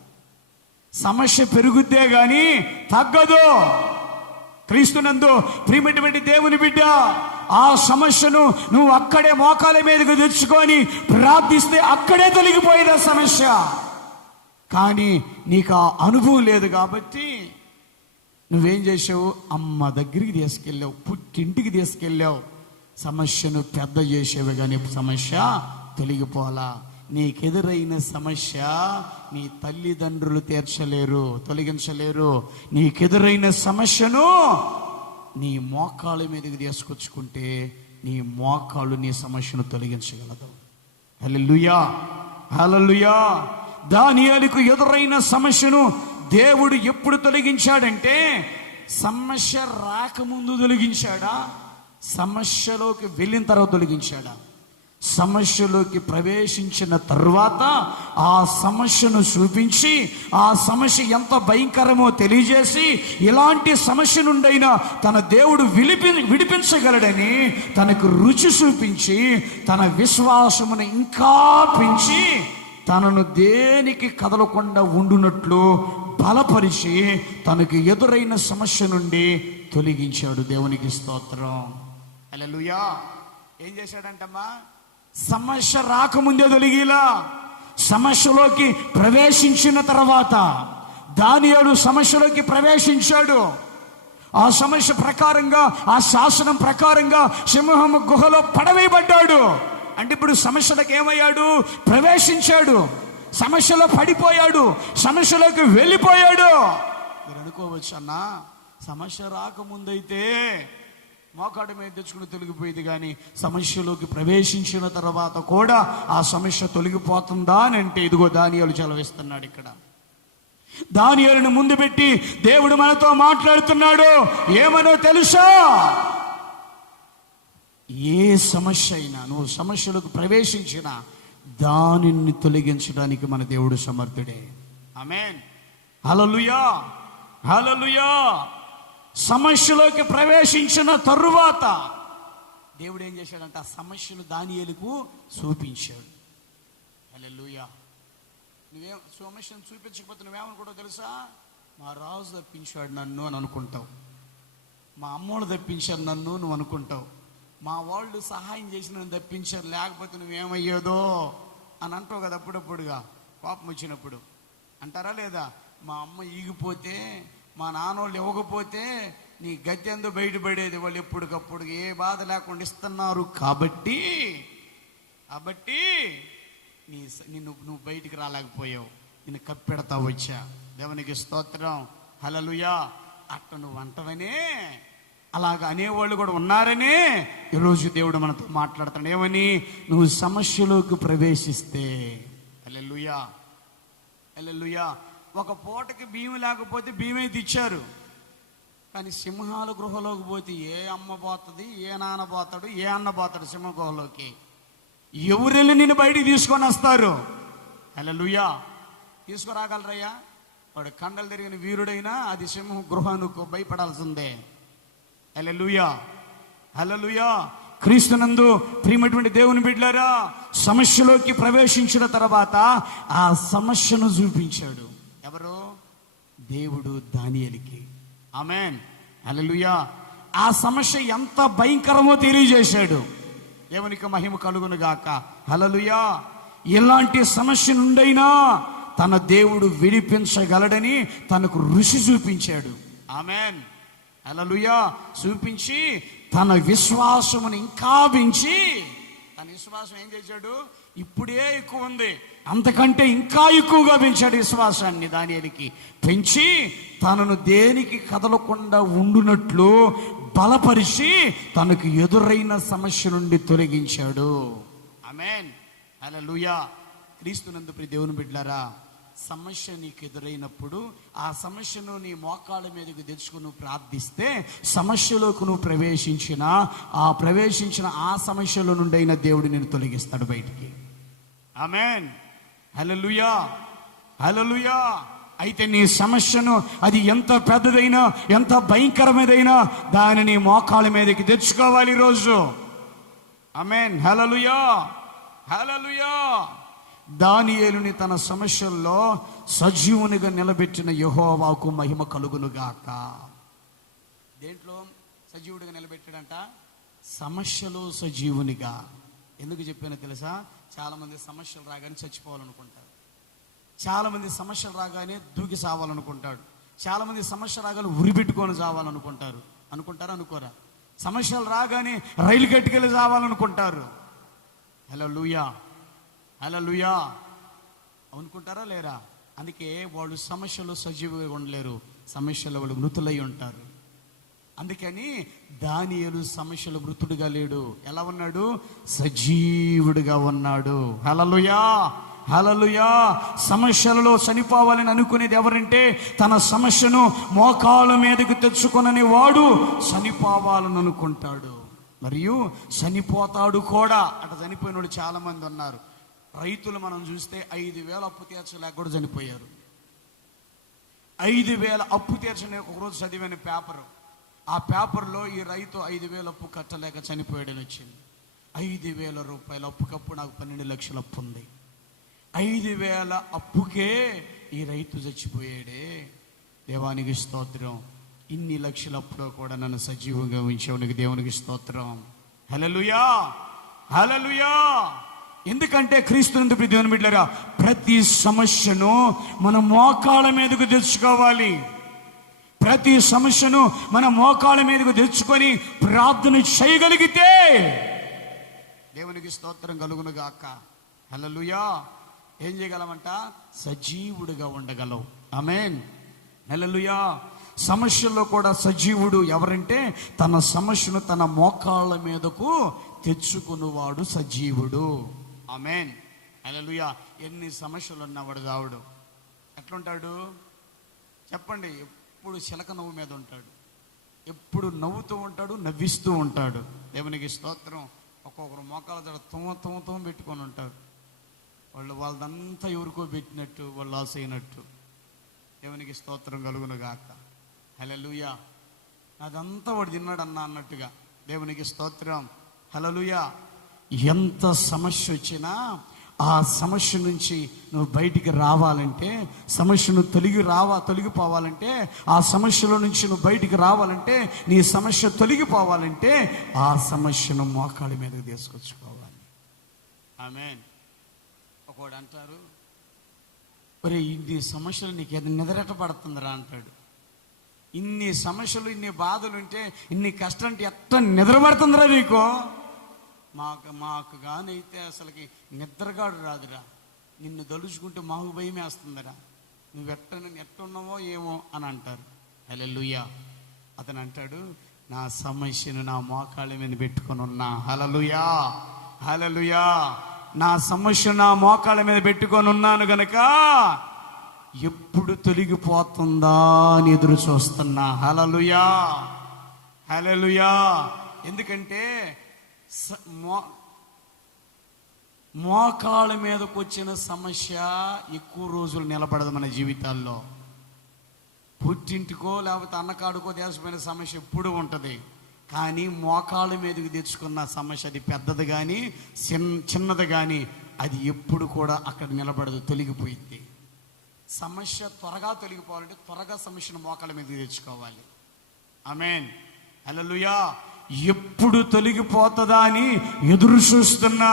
సమస్య పెరుగుద్దే గాని తగ్గదు. క్రీస్తునందు ప్రియమైనటువంటి దేవుని బిడ్డ, ఆ సమస్యను నువ్వు అక్కడే మోకాల మీదకు తెచ్చుకొని ప్రార్థిస్తే అక్కడే తొలగిపోయేది ఆ సమస్య. కానీ నీకు ఆ అనుభవం లేదు కాబట్టి నువ్వేం చేసావు? అమ్మ దగ్గరికి తీసుకెళ్ళావు, పుట్టింటికి తీసుకెళ్ళావు, సమస్యను పెద్ద చేసేవి, కానీ సమస్య తొలగిపోలా. నీకెదురైన సమస్య నీ తల్లిదండ్రులు తీర్చలేరు, తొలగించలేరు. నీకెదురైన సమస్యను నీ మోకాళ్ళ మీదకి తీసుకొచ్చుకుంటే నీ మోకాళ్ళు నీ సమస్యను తొలగించగలదు. హల్లెలూయా, హల్లెలూయా. దానియేలుకు ఎదురైన సమస్యను దేవుడు ఎప్పుడు తొలగించాడంటే, సమస్య రాకముందు తొలగించాడా? సమస్యలోకి వెళ్ళిన తర్వాత తొలగించాడా? సమస్యలోకి ప్రవేశించిన తరువాత ఆ సమస్యను చూపించి, ఆ సమస్య ఎంత భయంకరమో తెలియజేసి, ఇలాంటి సమస్య నుండైనా తన దేవుడు విడిపించగలడని తనకు రుచి చూపించి, తన విశ్వాసమును ఇంకా పెంచి, తనను దేనికి కదలకుండా ఉండునట్లు బలపరిచి తనకు ఎదురైన సమస్య నుండి తొలగించాడు. దేవునికి స్తోత్రం, హల్లెలూయా. ఏం చేశాడంటమ్మా? సమస్య రాకముందే తొలగిలా, సమస్యలోకి ప్రవేశించిన తర్వాత దానియేలు సమస్యలోకి ప్రవేశించాడు. ఆ సమస్య ప్రకారంగా, ఆ శాసనం ప్రకారంగా సింహము గుహలో పడవేయబడ్డాడు. అంటే ఇప్పుడు సమస్యలకు ఏమయ్యాడు? ప్రవేశించాడు. సమస్యలో పడిపోయాడు, సమస్యలోకి వెళ్ళిపోయాడు. మీరు అనుకోవచ్చు, అన్నా సమస్య రాకముందైతే మోకాడు మీద తెచ్చుకుని తొలగిపోయేది, కానీ సమస్యలోకి ప్రవేశించిన తర్వాత కూడా ఆ సమస్య తొలగిపోతుందా అని అంటే, ఇదిగో దానియేలు చలవిస్తున్నాడు. ఇక్కడ దానియేలును ముందు పెట్టి దేవుడు మనతో మాట్లాడుతున్నాడు. ఏమనో తెలుసా? ఏ సమస్య అయినా నువ్వు సమస్యలకు ప్రవేశించినా దానిని తొలగించడానికి మన దేవుడు సమర్థుడే. ఆమేన్, హల్లెలూయా, హల్లెలూయా. సమస్యలోకి ప్రవేశించిన తరువాత దేవుడు ఏం చేశాడంటే, ఆ సమస్యను దానియేలుకు చూపించాడు. హల్లెలూయా. నువ్వేం సమస్యను చూపించకపోతే నువ్వేమనుకుంటావు తెలుసా? మా రాజు తప్పించాడు నన్ను అని అనుకుంటావు, మా అమ్మోళ్ళు తప్పించారు నన్ను నువ్వు అనుకుంటావు, మా వాళ్ళు సహాయం చేసి నన్ను తప్పించారు, లేకపోతే నువ్వేమయ్యేదో అని అంటావు కదా అప్పుడప్పుడుగా, కోపం వచ్చినప్పుడు. అంటారా లేదా? మా అమ్మ ఈగిపోతే, మా నాన్నోళ్ళు ఇవ్వకపోతే నీ గతి ఎందు బయటపడేది. వాళ్ళు ఎప్పటికప్పుడు ఏ బాధ లేకుండా ఇస్తున్నారు కాబట్టి నువ్వు బయటికి రాలేకపోయావు, నిన్ను కప్పెడతా వచ్చా. దేవునికి స్తోత్రం, హల్లెలూయా. అట్ట నువ్వు అంటవనే అలాగ అనేవాళ్ళు కూడా ఉన్నారనే ఈరోజు దేవుడు మనతో మాట్లాడుతాడు. ఏమని? నువ్వు సమస్యలోకి ప్రవేశిస్తే. హల్లెలూయా, హల్లెలూయా. ఒక పూటకి బియ్యం లేకపోతే బియ్యమే తెచ్చారు, కానీ సింహాల గృహలోకి పోతే ఏ అమ్మ పోతుంది, ఏ నాన్న పోతాడు, ఏ అన్న పోతాడు సింహ గృహలోకి? ఎవరెళ్ళి నిన్ను బయటికి తీసుకొని వస్తారు? హల్లెలూయా. తీసుకురాగలరయ్యా? వాడు కండలు తిరిగిన వీరుడైనా అది సింహ గృహానికి భయపడాల్సిందే. హల్లెలూయా, హల్లెలూయా. క్రీస్తునందు ప్రియమైనటువంటి దేవుని బిడ్డలారా, సమస్యలోకి ప్రవేశించిన తర్వాత ఆ సమస్యను చూపించాడు. ఎవరు? దేవుడు దానియేలుకి. ఆమేన్, హల్లెలూయా. ఆ సమస్య ఎంత భయంకరమో తెలియజేశాడు. దేవునికి మహిమ కలుగును గాక. హల్లెలూయా. ఎలాంటి సమస్య నుండైనా తన దేవుడు విడిపించగలడని తనకు రుచి చూపించాడు. ఆమేన్, హల్లెలూయా. చూపించి తన విశ్వాసమును ఇంకా పెంచి, తన విశ్వాసం ఏం చేశాడు? ఇప్పుడే ఎక్కువ ఉంది, అంతకంటే ఇంకా ఎక్కువగా పెంచాడు విశ్వాసాన్ని. దానియేలుకి పెంచి తనను దేనికి కదలకుండా ఉండునట్లు బలపరిచి తనకు ఎదురైన సమస్య నుండి తొలగించాడు. ఆమేన్, హల్లెలూయా. క్రీస్తునందు ప్రియ దేవుని బిడ్డలారా, సమస్య నీకు ఎదురైనప్పుడు ఆ సమస్యను నీ మోకాళ్ళ మీదకి తెచ్చుకుని నువ్వు ప్రార్థిస్తే, సమస్యలోకి నువ్వు ప్రవేశించిన ఆ సమస్యలో నుండైనా దేవుడు నేను తొలగిస్తాడు బయటికి. ఆమేన్, హల్లెలూయా, హల్లెలూయా. అయితే నీ సమస్యను అది ఎంత పెద్దదైనా ఎంత భయంకరమైనదైనా దానిని మోకాళ్ళ మీదకి తెచ్చుకోవాలి ఈరోజు. ఆమేన్, హల్లెలూయా, హల్లెలూయా. దానియేలుని తన సమస్యల్లో సజీవునిగా నిలబెట్టిన యెహోవాకు మహిమ కలుగునుగాక. దేంట్లో సజీవుడిగా నిలబెట్టాడంట? సమస్యలో సజీవునిగా. ఎందుకు చెప్పానో తెలుసా? చాలా మంది సమస్యలు రాగానే చచ్చిపోవాలనుకుంటారు, చాలా మంది సమస్యలు రాగానే దూకి సావాలనుకుంటాడు, చాలా మంది సమస్య రాగానే ఉరిపెట్టుకొని చావాలనుకుంటారు. అనుకుంటారా? అనుకోరా? సమస్యలు రాగానే రైలు కట్టుకెళ్ళి చావాలనుకుంటారు. హల్లెలూయా, హల్లెలూయా. అనుకుంటారా లేరా? అందుకే వాళ్ళు సమస్యలు సజీవుగా ఉండలేరు, సమస్యలు వాళ్ళు మృతులై ఉంటారు. అందుకని దానియేలు సమస్యలు మృతుడుగా లేడు. ఎలా ఉన్నాడు? సజీవుడిగా ఉన్నాడు. హల్లెలూయా, హల్లెలూయా. సమస్యలలో చనిపోవాలని అనుకునేది ఎవరంటే, తన సమస్యను మోకాళ్ళ మీదకు తెచ్చుకొనని వాడు చనిపోవాలని అనుకుంటాడు, మరియు చనిపోతాడు కూడా. అట్లా చనిపోయిన వాళ్ళు చాలా మంది ఉన్నారు. రైతులు మనం చూస్తే 5,000 అప్పు తీర్చలేక కూడా చనిపోయారు. 5,000 అప్పు తీర్చని ఒకరోజు చదివిన పేపరు, ఆ పేపర్లో ఈ రైతు 5,000 అప్పు కట్టలేక చనిపోయాడని వచ్చింది. 5,000 రూపాయల అప్పుకప్పుడు నాకు 12 లక్షల అప్పు ఉంది. 5,000 అప్పుకే ఈ రైతు చచ్చిపోయాడే. దేవానికి స్తోత్రం. ఇన్ని లక్షల అప్పులో కూడా నన్ను సజీవంగా ఉంచేవానికి దేవునికి స్తోత్రం. హల్లెలూయా, హల్లెలూయా. ఎందుకంటే క్రీస్తునందు ప్రియ దేవుని బిడ్డలారా, ప్రతి సమస్యను మన మోకాళ్ళ మీదకు తెచ్చుకోవాలి. ప్రతి సమస్యను మన మోకాళ్ళ మీదకు తెచ్చుకొని ప్రార్థన చేయగలిగితే దేవునికి స్తోత్రం కలుగును గాక. హల్లెలూయా. ఏం చేయగలమంట? సజీవుడిగా ఉండగలవు. ఆమేన్, హల్లెలూయా. సమస్యల్లో కూడా సజీవుడు ఎవరంటే, తన సమస్యను తన మోకాళ్ళ మీదకు తెచ్చుకున్నవాడు సజీవుడు. ఆమేన్, హల్లెలూయా. ఎన్ని సమస్యలు ఉన్నవాడు దావుడు ఎట్లుంటాడు చెప్పండి? ఎప్పుడు చిలక నవ్వు మీద ఉంటాడు, ఎప్పుడు నవ్వుతూ ఉంటాడు, నవ్విస్తూ ఉంటాడు. దేవునికి స్తోత్రం. ఒక్కొక్కరు మోకాళ్ళ దగ్గర తుమ్మ పెట్టుకొని ఉంటారు. వాళ్ళదంతా ఎవరికో పెట్టినట్టు, వాళ్ళు ఆశ అయినట్టు. దేవునికి స్తోత్రం కలుగును గాక. హల్లెలూయా. అదంతా వాడు తిన్నాడు అన్నట్టుగా. దేవునికి స్తోత్రం. హల్లెలూయా. ఎంత సమస్య వచ్చినా ఆ సమస్య నుంచి నువ్వు బయటికి రావాలంటే, సమస్యను తొలగిపోవాలంటే, ఆ సమస్యలో నుంచి నువ్వు బయటికి రావాలంటే, నీ సమస్య తొలగిపోవాలంటే ఆ సమస్యను మోకాళ్ళ మీదకి తీసుకొచ్చుకోవాలి. ఆమేన్. ఒకడు అంటారు, ఒరే ఇన్ని సమస్యలు నీకు ఏదో నిద్రట పడుతుందిరా అంటాడు. ఇన్ని సమస్యలు, ఇన్ని బాధలు ఉంటే, ఇన్ని కష్టం అంటే ఎట్ట నిద్ర పడుతుందిరా నీకు? మాకు కానైతే అసలుకి నిద్రగాడు రాదురా, నిన్ను దలుచుకుంటే మాకు భయం వేస్తుందిరా, నువ్వు ఎట్టున్నావో ఏమో అని అంటారు. హల్లెలూయా. అతను అంటాడు, నా సమస్యను నా మోకాళ్ళ మీద పెట్టుకొని ఉన్నా. హల్లెలూయా, హల్లెలూయా. నా సమస్యను నా మోకాళ్ళ మీద పెట్టుకొని ఉన్నాను గనక ఎప్పుడు తొలగిపోతుందా అని ఎదురు చూస్తున్నా. హల్లెలూయా, హల్లెలూయా. ఎందుకంటే మోకాళ్ళ మీదకి వచ్చిన సమస్య ఎక్కువ రోజులు నిలబడదు మన జీవితాల్లో. పుట్టింటికో లేకపోతే అన్నకాడుకో దేశమైన సమస్య ఎప్పుడూ ఉంటుంది. కానీ మోకాళ్ళ మీదకి తెచ్చుకున్న సమస్య, అది పెద్దది కానీ చిన్నది కానీ, అది ఎప్పుడు కూడా అక్కడ నిలబడదు, తొలగిపోయింది. సమస్య త్వరగా తొలగిపోవాలంటే త్వరగా సమస్యను మోకాళ్ళ మీదకి తెచ్చుకోవాలి. ఆమేన్, హల్లెలూయా. ఎప్పుడు తొలగిపోతుందా అని ఎదురు చూస్తున్నా.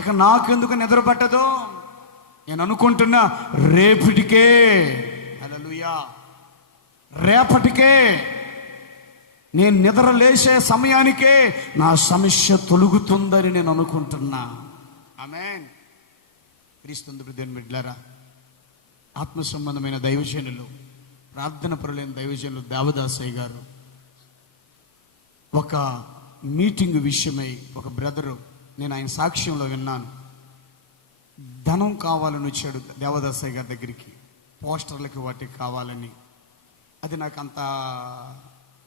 ఇక నాకెందుకు నిద్ర పట్టదో నేను అనుకుంటున్నా, రేపటికే, హల్లెలూయా, రేపటికే, నేను నిద్ర లేచే సమయానికే నా సమస్య తొలుగుతుందని నేను అనుకుంటున్నా. ఆమేన్. క్రీస్తు బిడ్డలారా, ఆత్మ సంబంధమైన దైవజనులు, ప్రార్థన పరులైన దైవజనులు దేవదాసయ్య గారు ఒక మీటింగ్ విషయమై, ఒక బ్రదరు, నేను ఆయన సాక్ష్యంలో విన్నాను, ధనం కావాలని వచ్చాడు దేవదాసయ్య గారి దగ్గరికి, పోస్టర్లకి వాటికి కావాలని. అది నాకు అంత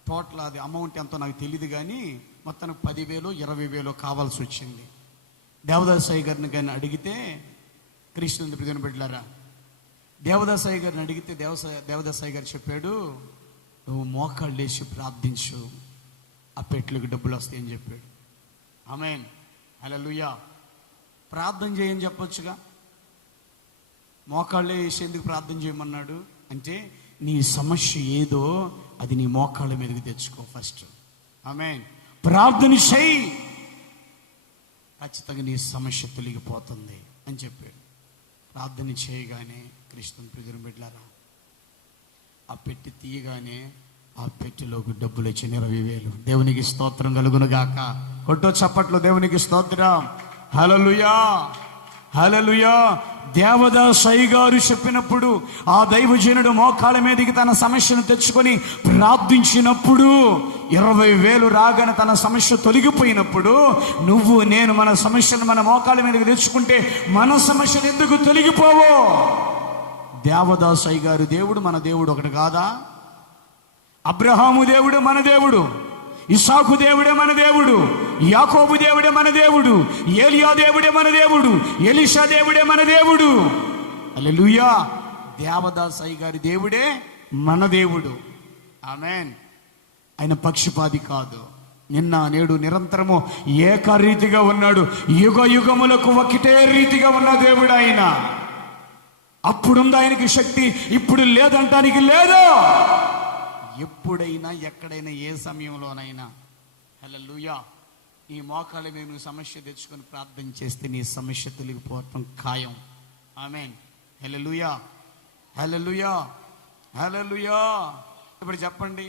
టోటల్ అది అమౌంట్ ఎంతో నాకు తెలియదు, కానీ మొత్తానికి 10,000 20,000 కావాల్సి వచ్చింది. దేవదాసయ్య గారిని కానీ అడిగితే, క్రీస్తు ప్రియమైన బిడ్డలారా, దేవదాసయ్య గారిని అడిగితే దేవదాసయ్య గారు చెప్పాడు, నువ్వు మోకాళ్ళు వేసి ప్రార్థించు, ఆ పెట్లకు డబ్బులు వస్తాయని చెప్పాడు. ఆమేన్, హల్లెలూయా. ప్రార్థన చేయని చెప్పొచ్చుగా, మోకాళ్ళే వేసి ఎందుకు ప్రార్థన చేయమన్నాడు అంటే, నీ సమస్య ఏదో అది నీ మోకాళ్ళ మీదకి తెచ్చుకో ఫస్ట్. ఆమేన్. ప్రార్థన చేయి, ఖచ్చితంగా నీ సమస్య తొలగిపోతుంది అని చెప్పాడు. ప్రార్థన చేయగానే క్రీస్తు ప్రియమైన బిడ్డలారా, ఆ పెట్టి తీయగానే ఆ పెట్టెలోకి డబ్బులు వచ్చి 20,000. దేవునికి స్తోత్రం కలుగును గాక. కొట్టో చప్పట్లు, దేవునికి స్తోత్రం. హల్లెలూయా, హల్లెలూయా. దేవదాసయ్య గారు చెప్పినప్పుడు ఆ దైవజనుడు మోకాళ్ళ మీదకి తన సమస్యను తెచ్చుకొని ప్రార్థించినప్పుడు 20,000 రాగానే తన సమస్య తొలగిపోయినప్పుడు, నువ్వు నేను మన సమస్యను మన మోకాళ్ళ మీదకి తెచ్చుకుంటే మన సమస్యలు ఎందుకు తొలగిపోవో? దేవదాసయ్య గారు దేవుడు మన దేవుడు ఒకటి కాదా? అబ్రహాము దేవుడు మన దేవుడు, ఇస్సాకు దేవుడే మన దేవుడు, యాకోబు దేవుడే మన దేవుడు, ఏలియా దేవుడే మన దేవుడు, ఎలీషా దేవుడే మన దేవుడు. హల్లెలూయా. దేవదాసయ్య గారి దేవుడే మన దేవుడు. ఆమేన్. ఆయన పక్షపాతి కాదు. నిన్న నేడు నిరంతరము ఏకరీతిగా ఉన్నాడు. యుగ యుగములకు ఒకటే రీతిగా ఉన్న దేవుడు ఆయన. అప్పుడుంది ఆయనకి శక్తి, ఇప్పుడు లేదంటానికి లేదు. ఎప్పుడైనా ఎక్కడైనా ఏ సమయంలోనైనా, హల్లెలూయా, నీ మోకాళ్ళ మీద నువ్వు సమస్య తెచ్చుకొని ప్రార్థన చేస్తే నీ సమస్య తొలగిపోవటం ఖాయం. ఆమేన్, హల్లెలూయా, హల్లెలూయా, హల్లెలూయా. ఇప్పుడు చెప్పండి,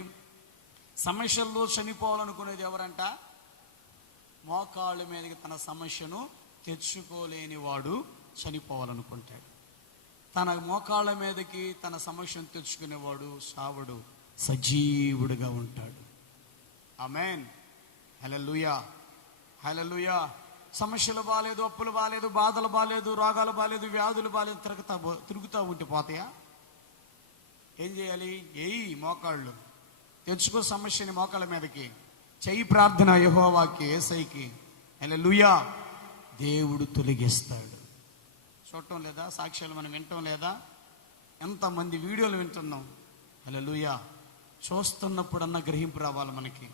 సమస్యల్లో చనిపోవాలనుకునేది ఎవరంట? మోకాళ్ళ మీదకి తన సమస్యను తెచ్చుకోలేని వాడు చనిపోవాలనుకుంటాడు. తన మోకాళ్ళ మీదకి తన సమస్యను తెచ్చుకునేవాడు సావడు, సజీవుడిగా ఉంటాడు. ఆమేన్, హల్లెలూయా, హల్లెలూయా. సమస్యలు బాలేదు, అప్పులు బాలేదు, బాధలు బాలేదు, రోగాలు బాలేదు, వ్యాధులు బాలేదు, తిరుగుతా ఉంటే పోతాయా? ఏం చేయాలి? మోకాళ్ళు తెచ్చుకో సమస్యని మోకాళ్ళ మీదకి, చెయ్యి ప్రార్థన యెహోవాకి, యేసయ్యకి. హల్లెలూయా. దేవుడు తొలగిస్తాడు. చూడటం లేదా? సాక్ష్యాలు మనం వినటం లేదా? ఎంతమంది వీడియోలు వింటున్నాం. హల్లెలూయా. చూస్తున్నప్పుడన్నా గ్రహింపు రావాలి మనకి,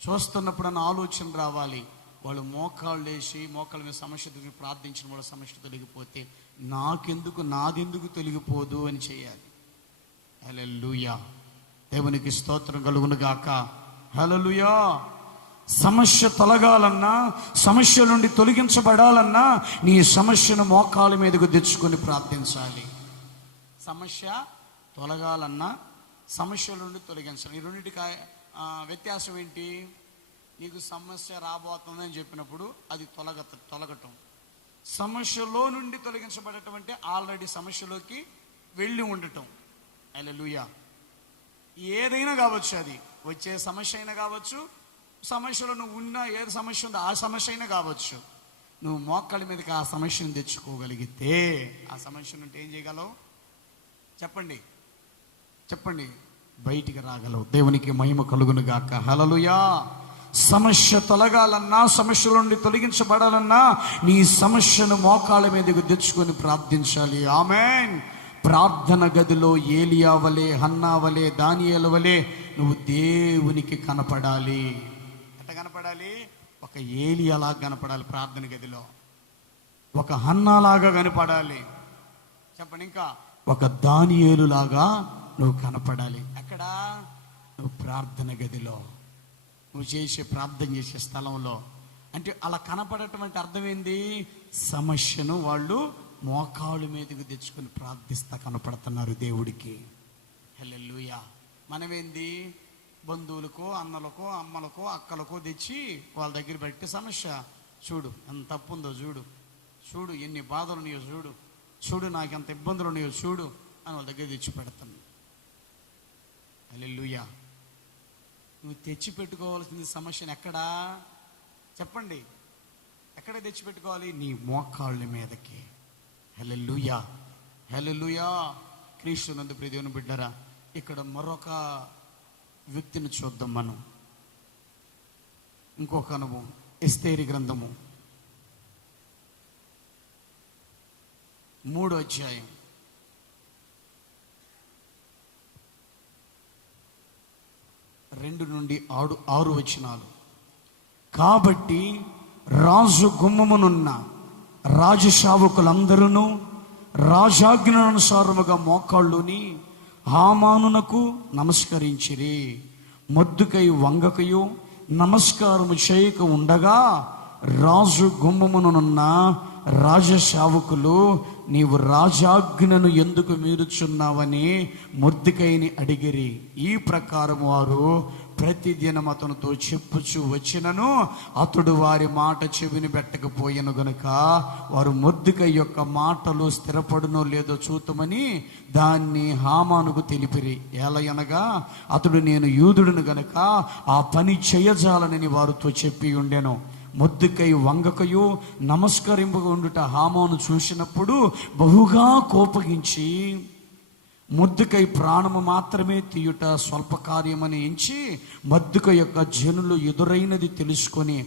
చూస్తున్నప్పుడన్నా ఆలోచన రావాలి. వాళ్ళు మోకాళ్ళు వేసి మోకాళ్ళ మీద సమస్య తొలగి ప్రార్థించిన వాళ్ళ సమస్య తొలగిపోతే నాకెందుకు, నాదెందుకు తొలగిపోదు అని చేయాలి. హల్లెలూయా. దేవునికి స్తోత్రం కలుగును గాక. హల్లెలూయా. సమస్య తొలగాలన్నా, సమస్య నుండి తొలగించబడాలన్నా నీ సమస్యను మోకాళ్ళ మీదకు తెచ్చుకొని ప్రార్థించాలి. సమస్య తొలగాలన్నా సమస్యల నుండి తొలగించాలి. ఈ రెండింటికి వ్యత్యాసం ఏంటి? నీకు సమస్య రాబోతుందని చెప్పినప్పుడు అది తొలగటం. సమస్యలో నుండి తొలగించబడటం అంటే ఆల్రెడీ సమస్యలోకి వెళ్ళి ఉండటం. హల్లెలూయా. ఏదైనా కావచ్చు అది. వచ్చే సమస్య అయినా కావచ్చు, సమస్యలో నువ్వు ఉన్న ఏ సమస్య ఉందో ఆ సమస్య అయినా కావచ్చు, నువ్వు మోకాళ్ళ మీదకి ఆ సమస్యను తెచ్చుకోగలిగితే ఆ సమస్య నుండి ఏం చేయగలవు? చెప్పండి చెప్పండి, బయటికి రాగలవు. దేవునికి మహిమ కలుగును గాక. హల్లెలూయా. సమస్య తొలగాలన్నా, సమస్యల నుండి తొలగించబడాలన్నా నీ సమస్యను మోకాళ్ళ మీదకు తెచ్చుకొని ప్రార్థించాలి. ఆమేన్. ప్రార్థన గదిలో ఏలియా వలె, హన్నా వలె, దానియేలు వలె నువ్వు దేవునికి కనపడాలి. ఎట్లా కనపడాలి? ఒక ఏలియాలాగా కనపడాలి ప్రార్థన గదిలో, ఒక హన్నాలాగా కనపడాలి. చెప్పండి ఇంకా, ఒక దానియేలు లాగా నువ్వు కనపడాలి. ఎక్కడ? నువ్వు ప్రార్థన గదిలో, నువ్వు చేసే ప్రార్థన చేసే స్థలంలో. అంటే అలా కనపడటం అంటే అర్థం ఏంది? సమస్యను వాళ్ళు మోకాళ్ళ మీదకి తెచ్చుకొని ప్రార్థిస్తా కనపడుతున్నారు దేవుడికి. హల్లెలూయా. మనమేంది? బంధువులకో, అన్నలకో, అమ్మలకో, అక్కలకో తెచ్చి వాళ్ళ దగ్గర పెట్టి సమస్య చూడు ఎంత తప్పు ఉందో, చూడు చూడు ఎన్ని బాధలు ఉన్నాయో, చూడు చూడు నాకు ఎంత ఇబ్బందులు ఉన్నాయో చూడు అని వాళ్ళ దగ్గర తెచ్చి పెడతాను. హల్లెలూయా. నువ్వు తెచ్చి పెట్టుకోవాల్సింది సమస్యను ఎక్కడా? చెప్పండి, ఎక్కడ తెచ్చి పెట్టుకోవాలి? నీ మోకాళ్ళ మీదకి. హల్లెలూయా. హల్లెలూయా. క్రీస్తునందు ప్రియ దేవుని బిడ్డలారా, ఇక్కడ మరొక వ్యక్తిని చూద్దాం మనం. ఇంకొక అనుభవం, ఎస్తేరు గ్రంథము 3వ అధ్యాయం 2 నుండి 6 వచనాలు. కాబట్టి రాజు గుమ్మమునున్న రాజశావకులందరూ రాజాజ్ఞానుసారముగా మోకాళ్ళుని హామానునకు నమస్కరించిరి. మొద్దుకై వంగకయు నమస్కారము చేయక ఉండగా రాజు గుమ్మమునున్న రాజశావకులు, నీవు రాజాజ్ఞను ఎందుకు మీరుచున్నావని మొర్దెకైని అడిగిరి. ఈ ప్రకారం వారు ప్రతిదినం అతనితో చెప్పుచు వచ్చినను అతడు వారి మాట చెవిని పెట్టకపోయెను గనుక వారు మొర్దెకై యొక్క మాటలు స్థిరపడునో లేదో చూతమని దాన్ని హామానుకు తెలిపిరి. ఏలయనగా అతడు నేను యూదుడును గనుక ఆ పని చేయజాలనని వారితో చెప్పి ఉండెను. మొర్దెకై వంగకయు నమస్కరింపగా ఉండుట హామాను చూసినప్పుడు బహుగా కోపగించి, మొర్దెకై ప్రాణము మాత్రమే తీయుట స్వల్ప కార్యమని ఎంచి మొర్దెకై యొక్క జనులు ఎదురైనది తెలుసుకొని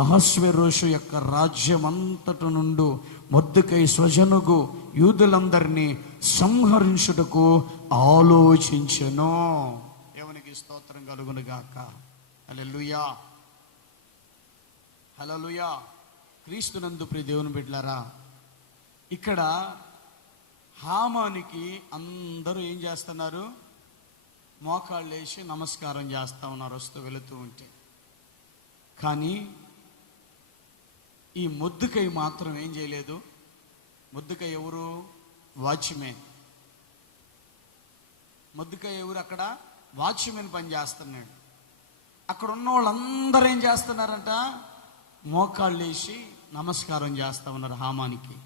అహస్వేరోషు యొక్క రాజ్యమంతటి నుండి మొర్దెకై స్వజనుగు యూదులందరినీ సంహరించుటకు ఆలోచించెను. దేవునికి స్తోత్రం కలుగును గాక. హల్లెలూయా. హల్లెలూయా. క్రీస్తునందు ప్రియ దేవుని బిడ్డలారా, ఇక్కడ హామానికి అందరూ ఏం చేస్తున్నారు? మోకాళ్ళు వేసి నమస్కారం చేస్తా ఉన్నారు వస్తూ వెళుతూ ఉంటే. కానీ ఈ మొర్దెకై మాత్రం ఏం చేయలేదు. మొర్దెకై ఎవరు? వాచ్మెన్. మొర్దెకై ఎవరు? అక్కడ వాచ్మెన్ పని చేస్తున్నాడు. అక్కడ ఉన్న వాళ్ళందరూ ఏం చేస్తున్నారంట? మోకాళ్ళు వేసి నమస్కారం చేస్తా ఉన్నారు హామానికి.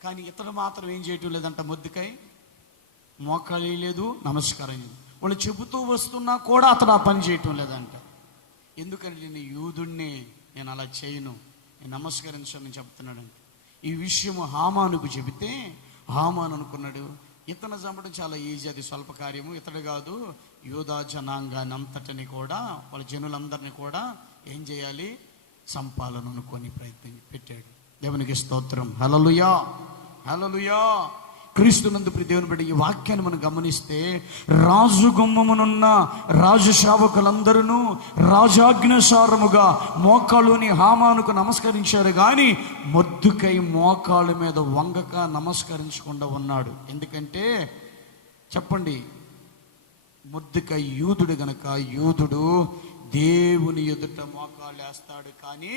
కానీ ఇతడు మాత్రం ఏం చేయటం లేదంట. మొర్దెకై మోకాళ్ళు లేదు, నమస్కారం లేదు. వాళ్ళు చెబుతూ వస్తున్నా కూడా అతడు ఆ పని చేయటం లేదంట. ఎందుకంటే నేను యూదుణ్ణి, నేను అలా చేయను, నేను నమస్కరించని చెప్తున్నాడంట. ఈ విషయం హామానుకు చెబితే హామాను అనుకున్నాడు, ఇతను చంపడం చాలా ఈజీ, అది స్వల్ప కార్యము, ఇతడు కాదు యూదా జనాంగాన్ని అంతటిని కూడా, వాళ్ళ జనులందరినీ కూడా ఏం చేయాలి? చంపాలను అనుకొని ప్రయత్నం పెట్టాడు. దేవునికి స్తోత్రం. హల్లెలూయా. హల్లెలూయా. క్రీస్తునందు ప్రియ దేవుని బిడ్డ, ఈ వాక్యాన్ని మనం గమనిస్తే రాజు గుమ్మమునున్న రాజశావకులందరూ రాజాజ్ఞానుసారముగా మోకాళ్ళుని హామానుకు నమస్కరించారు. కానీ మొర్దెకై మోకాళ్ళ మీద వంగక నమస్కరించకుండా ఉన్నాడు. ఎందుకంటే చెప్పండి, మొర్దెకై యూదుడు గనక యూదుడు దేవుని ఎదుట మోకాళ్ళు వేస్తాడు, కానీ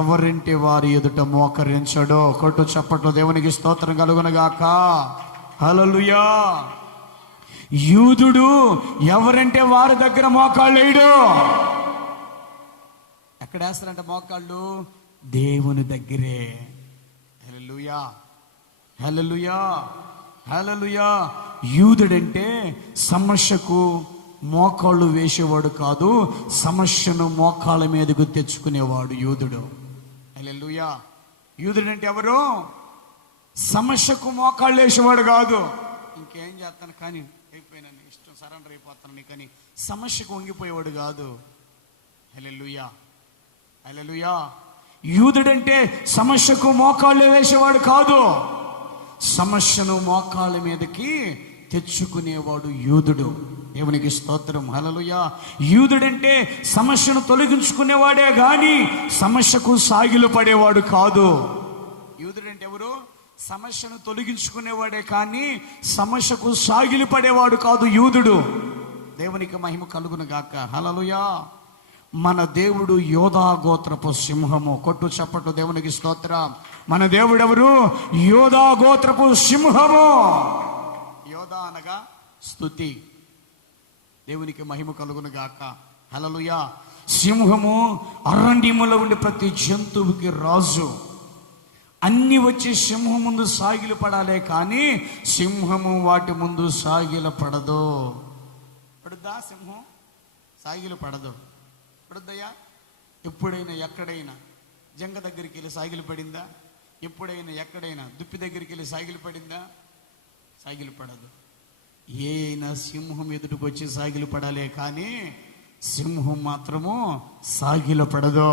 ఎవరింటి వారి ఎదుట మోకరించడో. కొట్టు చప్పట్లో దేవునికి స్తోత్రం కలుగునగాక. హల్లెలూయా. యూదుడు ఎవరంటే వారి దగ్గర మోకాళ్ళు వేయడు. ఎక్కడ వేస్తారంట మోకాళ్ళు? దేవుని దగ్గరే. హల్లెలూయా. హల్లెలూయా. హల్లెలూయా. యూదుడంటే సమస్యకు మోకాళ్ళు వేసేవాడు కాదు, సమస్యను మోకాళ్ళ మీదకు తెచ్చుకునేవాడు యూదుడు. హల్లెలూయా. యూదుడు అంటే ఎవరు? సమస్యకు మోకాళ్ళు వేసేవాడు కాదు. ఇంకేం చేస్తాను కానీ అయిపోయినాను, ఇష్టం సరెండర్ అయిపోతాను కానీ సమస్యకు వంగిపోయేవాడు కాదు. హల్లెలూయా, హల్లెలూయా. యూదుడంటే సమస్యకు మోకాళ్ళు వేసేవాడు కాదు, సమస్యను మోకాళ్ళ మీదకి తెచ్చుకునేవాడు యూదుడు. దేవునికి స్తోత్రం. హల్లెలూయా. యూదుడంటే సమస్యను తొలగించుకునేవాడే గాని సమస్యకు సాగిలు పడేవాడు కాదు. యూదుడంటే ఎవరు? సమస్యను తొలగించుకునేవాడే కానీ సమస్యకు సాగిలి పడేవాడు కాదు యూదుడు. దేవునికి మహిమ కలుగును గాక. హల్లెలూయా. మన దేవుడు యోధా గోత్రపు సింహము. కొట్టు చప్పట్టు దేవునికి స్తోత్రం. మన దేవుడు ఎవరు? యోధా గోత్రపు సింహము. యోధా అనగా స్తుతి. దేవునికి మహిమ కలుగును గాక. హల్లెలూయా. సింహము అరణ్యములో ఉండే ప్రతి జంతువుకి రాజు. అన్ని వచ్చి సింహం ముందు సాగిలు పడాలే కానీ సింహము వాటి ముందు సాగిల పడదు. పడుద్దా? సింహం సాగిలు పడదు. పడుద్దయ్యా? ఎప్పుడైనా ఎక్కడైనా జంగ దగ్గరికి వెళ్ళి సాగిలు పడిందా? ఎప్పుడైనా ఎక్కడైనా దుప్పి దగ్గరికి వెళ్ళి సాగిలు పడిందా? సాగిలు పడదు. ఏనా సింహం ఎదుటికి వచ్చి సాగిలు పడాలే కానీ సింహం మాత్రము సాగిలు పడదు.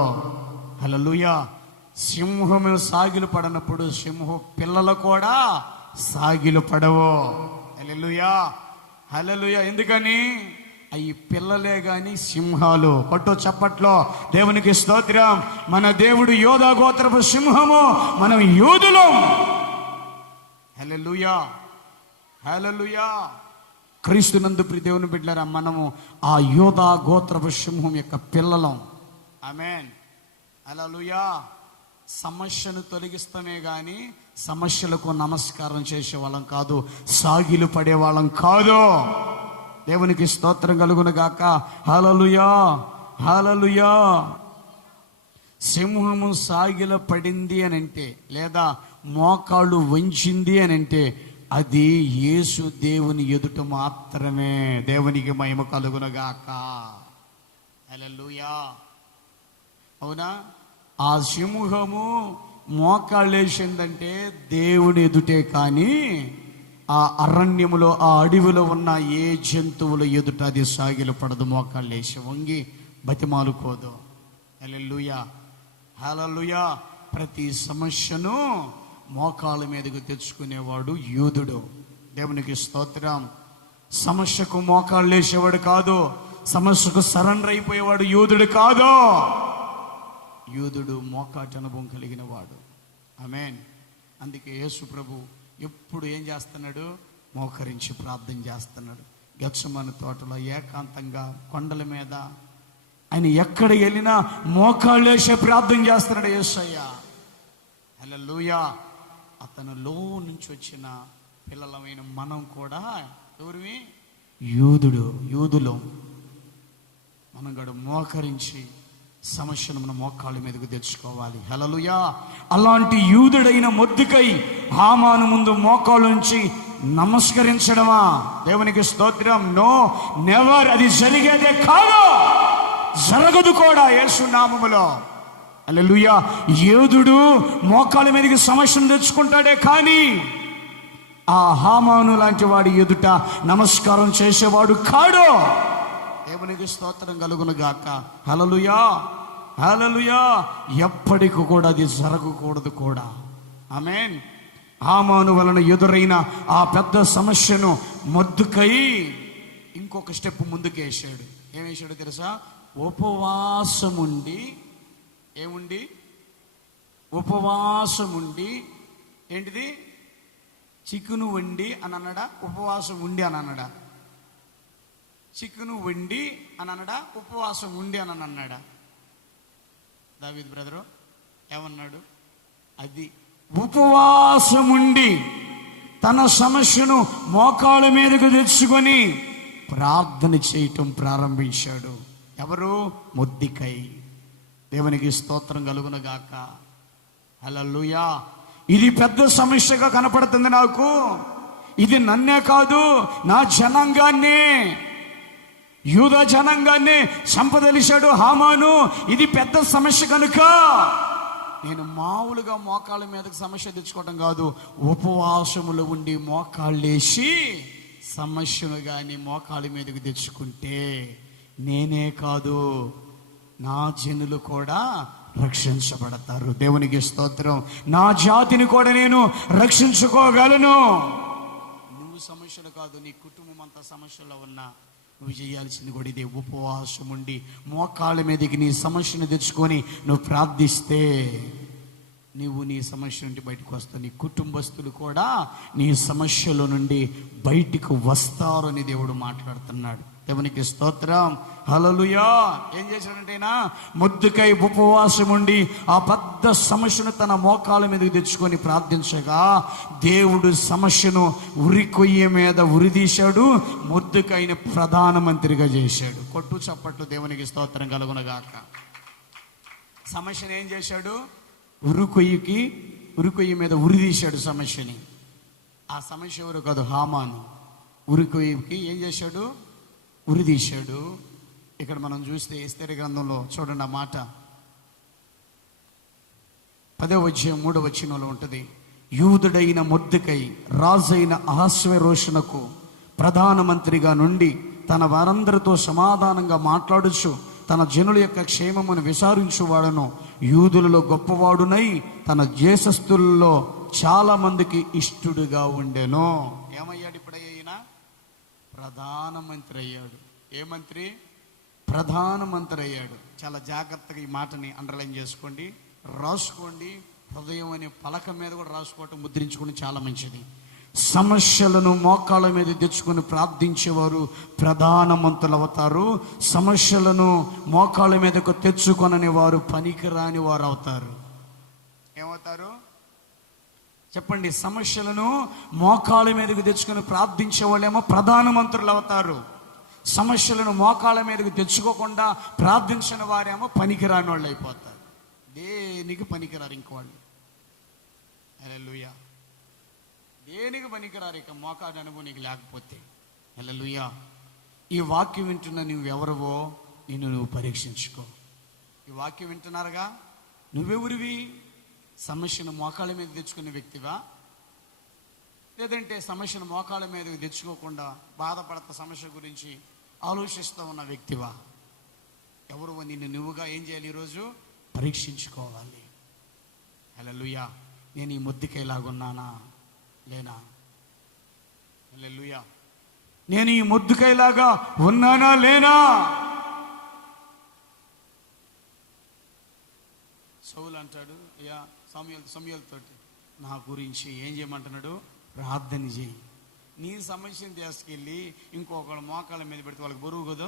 హల్లెలూయా. సింహము సాగిలు పడనప్పుడు సింహం పిల్లలు కూడా సాగిలు పడవు. హల్లెలూయా, హల్లెలూయా. ఎందుకని? అవి పిల్లలే గాని సింహాలు. కొట్టు చప్పట్లో దేవునికి స్తోత్రం. మన దేవుడు యోధా గోత్రపు సింహము, మనం యూదులం. హల్లెలూయా, హల్లెలూయా. క్రీస్తునందు ప్రియ దేవుని బిడ్డలారా, మనము ఆ యోధా గోత్రపు సింహం యొక్క పిల్లలం. ఆమేన్, హల్లెలూయా. సమస్యను తొలగిస్తామే గాని సమస్యలకు నమస్కారం చేసే వాళ్ళం కాదు, సాగిలు పడే వాళ్ళం కాదు. దేవునికి స్తోత్రం కలుగును గాక. హల్లెలూయా, హల్లెలూయా. సింహము సాగిల పడింది అని అంటే, లేదా మోకాళ్ళు వంచింది అని అంటే అది యేసు దేవుని ఎదుట మాత్రమే. దేవునికి మహిమ కలుగును గాక. హల్లెలూయా. అవునా? ఆ సింహము మోకాళ్ళేసిందంటే దేవుని ఎదుటే కానీ ఆ అరణ్యములో, ఆ అడవిలో ఉన్న ఏ జంతువుల ఎదుట అది సాగిలు పడదు. మోకాళ్ళేసి వంగి బతిమాలుకోదు. హల్లెలూయా, హల్లెలూయా. ప్రతి సమస్యను మోకాళ్ళ మీదకు తెచ్చుకునేవాడు యూదుడు. దేవునికి స్తోత్రం. సమస్యకు మోకాళ్ళు వేసేవాడు కాదు, సమస్యకు సరెండర్ అయిపోయేవాడు యూదుడు కాదు. యూదుడు మోకాటి అనుభవం కలిగిన వాడు. ఆమేన్. అందుకే యేసు ప్రభు ఎప్పుడు ఏం చేస్తున్నాడు? మోకరించి ప్రార్థన చేస్తున్నాడు. గెత్సెమనే తోటలో ఏకాంతంగా కొండల మీద ఆయన ఎక్కడ వెళ్ళినా మోకాళ్ళు వేసే ప్రార్థన చేస్తున్నాడు యేసయ్య. హల్లెలూయా. అతనిలో నుంచి వచ్చిన పిల్లలమైన మనం కూడా ఎవరివి? యూదులం. మనం కూడా మోకరించి సమస్యను మన మోకాళ్ళ మీదకు తెచ్చుకోవాలి. హల్లెలూయా. అలాంటి యూదుడైన మొర్దెకై హామాను ముందు మోకాళ్ళ నుంచి నమస్కరించడమా? దేవునికి స్తోత్రం. No, never. అది జరిగేదే కాదు, జరగదు కూడా యేసు నామములో. హల్లెలూయా. యూదుడు మోకాళ్ళ మీదకి సమస్యను తెచ్చుకుంటాడే కానీ ఆ హామాను లాంటి వాడి ఎదుట నమస్కారం చేసేవాడు కాడు. దేవునికి స్తోత్రం కలుగును గాక. హల్లెలూయా, హల్లెలూయా. ఎప్పటికి కూడా అది జరగకూడదు కూడా. ఆమేన్. హామాను వలన ఎదురైన ఆ పెద్ద సమస్యను మొర్దెకై ఇంకొక స్టెప్ ముందుకేసాడు. ఏమేసాడు తెలుసా? ఉపవాసముండి. ఏముండి? ఉపవాసముండి. ఏంటిది? చికెను వండి అని అన్నాడా? ఉపవాసం ఉండి అని అన్నాడా? చికెను వండి అని అన్నాడా? ఉపవాసం ఉండి అని అన్నాడా? దావీదు బ్రదరు ఏమన్నాడు? అది ఉపవాసముండి తన సమస్యను మోకాళ్ళ మీదకు తెచ్చుకొని ప్రార్థన చేయటం ప్రారంభించాడు. ఎవరు? మొర్దెకై. దేవునికి స్తోత్రం కలుగును గాక. హల్లెలూయా. ఇది పెద్ద సమస్యగా కనపడుతుంది నాకు. ఇది నన్నే కాదు, నా జనాంగాన్నే. యూదా జనాంగాన్ని చంపదలిశాడు హామాను. ఇది పెద్ద సమస్య కనుక నేను మామూలుగా మోకాళ్ళ మీదకి సమస్య తెచ్చుకోవటం కాదు, ఉపవాసములు ఉండి మోకాళ్ళేసి సమస్యను కానీ మోకాళ్ళ మీదకి తెచ్చుకుంటే నేనే కాదు నా జనులు కూడా రక్షించబడతారు. దేవునికి స్తోత్రం. నా జాతిని కూడా నేను రక్షించుకోగలను. నువ్వు సమస్యలు కాదు, నీ కుటుంబం అంతా సమస్యలో ఉన్నా నువ్వు చేయాల్సింది కూడా ఇదే, ఉపవాసం ఉండి మోకాళ్ళ మీదకి నీ సమస్యను తెచ్చుకొని నువ్వు ప్రార్థిస్తే నీవు నీ సమస్య నుండి బయటకు వస్తావు. నీ కుటుంబస్తులు కూడా నీ సమస్యల నుండి బయటికి వస్తారని దేవుడు మాట్లాడుతున్నాడు. దేవునికి స్తోత్రం. హల్లెలూయా. ఏం చేశాడంటేనా, మొర్దెకై ఉపవాసం ఉండి ఆ పెద్ద సమస్యను తన మోకాళ్ళ మీదకి తెచ్చుకొని ప్రార్థించగా దేవుడు సమస్యను ఉరికొయ్య మీద ఉరిదీశాడు. మొర్దెకైని ప్రధానమంత్రిగా చేశాడు. కొట్టు చప్పట్లు దేవునికి స్తోత్రం కలుగునగాక. సమస్యను ఏం చేశాడు, ఉరికొయ్య మీద ఉరిదీశాడు సమస్యని. ఆ సమస్య ఎవరు కాదు, హామాను. ఉరికొయ్యకి ఏం చేశాడు, ఉరిదీశాడు. ఇక్కడ మనం చూస్తే ఎస్తేరు గ్రంథంలో చూడండి, ఆ మాట 10వ అధ్యాయం 3వ వచనంలో ఉంటుంది. యూదుడైన మొర్దెకై రాజైన అహష్వేరోషునకు ప్రధానమంత్రిగా నుండి తన వారందరితో సమాధానంగా మాట్లాడుచు తన జనుల యొక్క క్షేమమును విచారించువాడను, యూదులలో గొప్పవాడునై తన దేశస్థులలో చాలా మందికి ఇష్టడుగా ఉండెను. ఏమయ్యాడు ఇప్పుడైనా? ప్రధానమంత్రి అయ్యాడు. ఏ మంత్రి? ప్రధానమంత్రి అయ్యాడు. చాలా జాగ్రత్తగా ఈ మాటని అండర్లైన్ చేసుకోండి, రాసుకోండి. హృదయం అనే పలక మీద కూడా రాసుకోవటం, ముద్రించుకోవడం చాలా మంచిది. సమస్యలను మోకాళ్ళ మీద తెచ్చుకొని ప్రార్థించేవారు ప్రధానమంత్రులు అవుతారు. సమస్యలను మోకాళ్ళ మీదకు తెచ్చుకొనని వారు పనికిరాని వారు అవుతారు. ఏమవుతారు చెప్పండి? సమస్యలను మోకాళ్ళ మీదకు తెచ్చుకొని ప్రార్థించే వాళ్ళేమో ప్రధానమంత్రులు అవుతారు. సమస్యలను మోకాళ్ళ మీదకు తెచ్చుకోకుండా ప్రార్థించిన వారేమో పనికిరాని వాళ్ళు అయిపోతారు. దేనికి పనికిరారు ఇంకోళ్ళు. హల్లెలూయా. దేనికి పనికిరారు ఇక మోకాళ్ళ అనుభవం నీకు లేకపోతే. హల్లెలూయా. ఈ వాక్యం వింటున్న నువ్వెవరవో నువ్వు పరీక్షించుకో. ఈ వాక్యం వింటున్నారుగా, నువ్వెవరివి? సమస్యను మోకాళ్ళ మీద తెచ్చుకునే వ్యక్తివా, లేదంటే సమస్యను మోకాళ్ళ మీద తెచ్చుకోకుండా బాధపడతా సమస్య గురించి ఆలోచిస్తూ ఉన్న వ్యక్తివా? ఎవరు నువ్వుగా ఏం చేయాలి? ఈరోజు పరీక్షించుకోవాలి. హల్లెలూయా. నేను ఈ మొర్దెకైలాగున్నానా లేనా? హల్లెలూయా. నేను ఈ మొర్దెకైలాగా ఉన్నానా లేనా? సౌలు అంటాడు, అయ్యా సమూయేలు తోటి నా గురించి ఏం చేయమంటున్నాడు? ప్రార్థన చేయి. నీ సమస్యను తీసుకెళ్ళి ఇంకొకళ్ళ మోకాళ్ళ మీద పెడితే వాళ్ళకి బరువు కదా?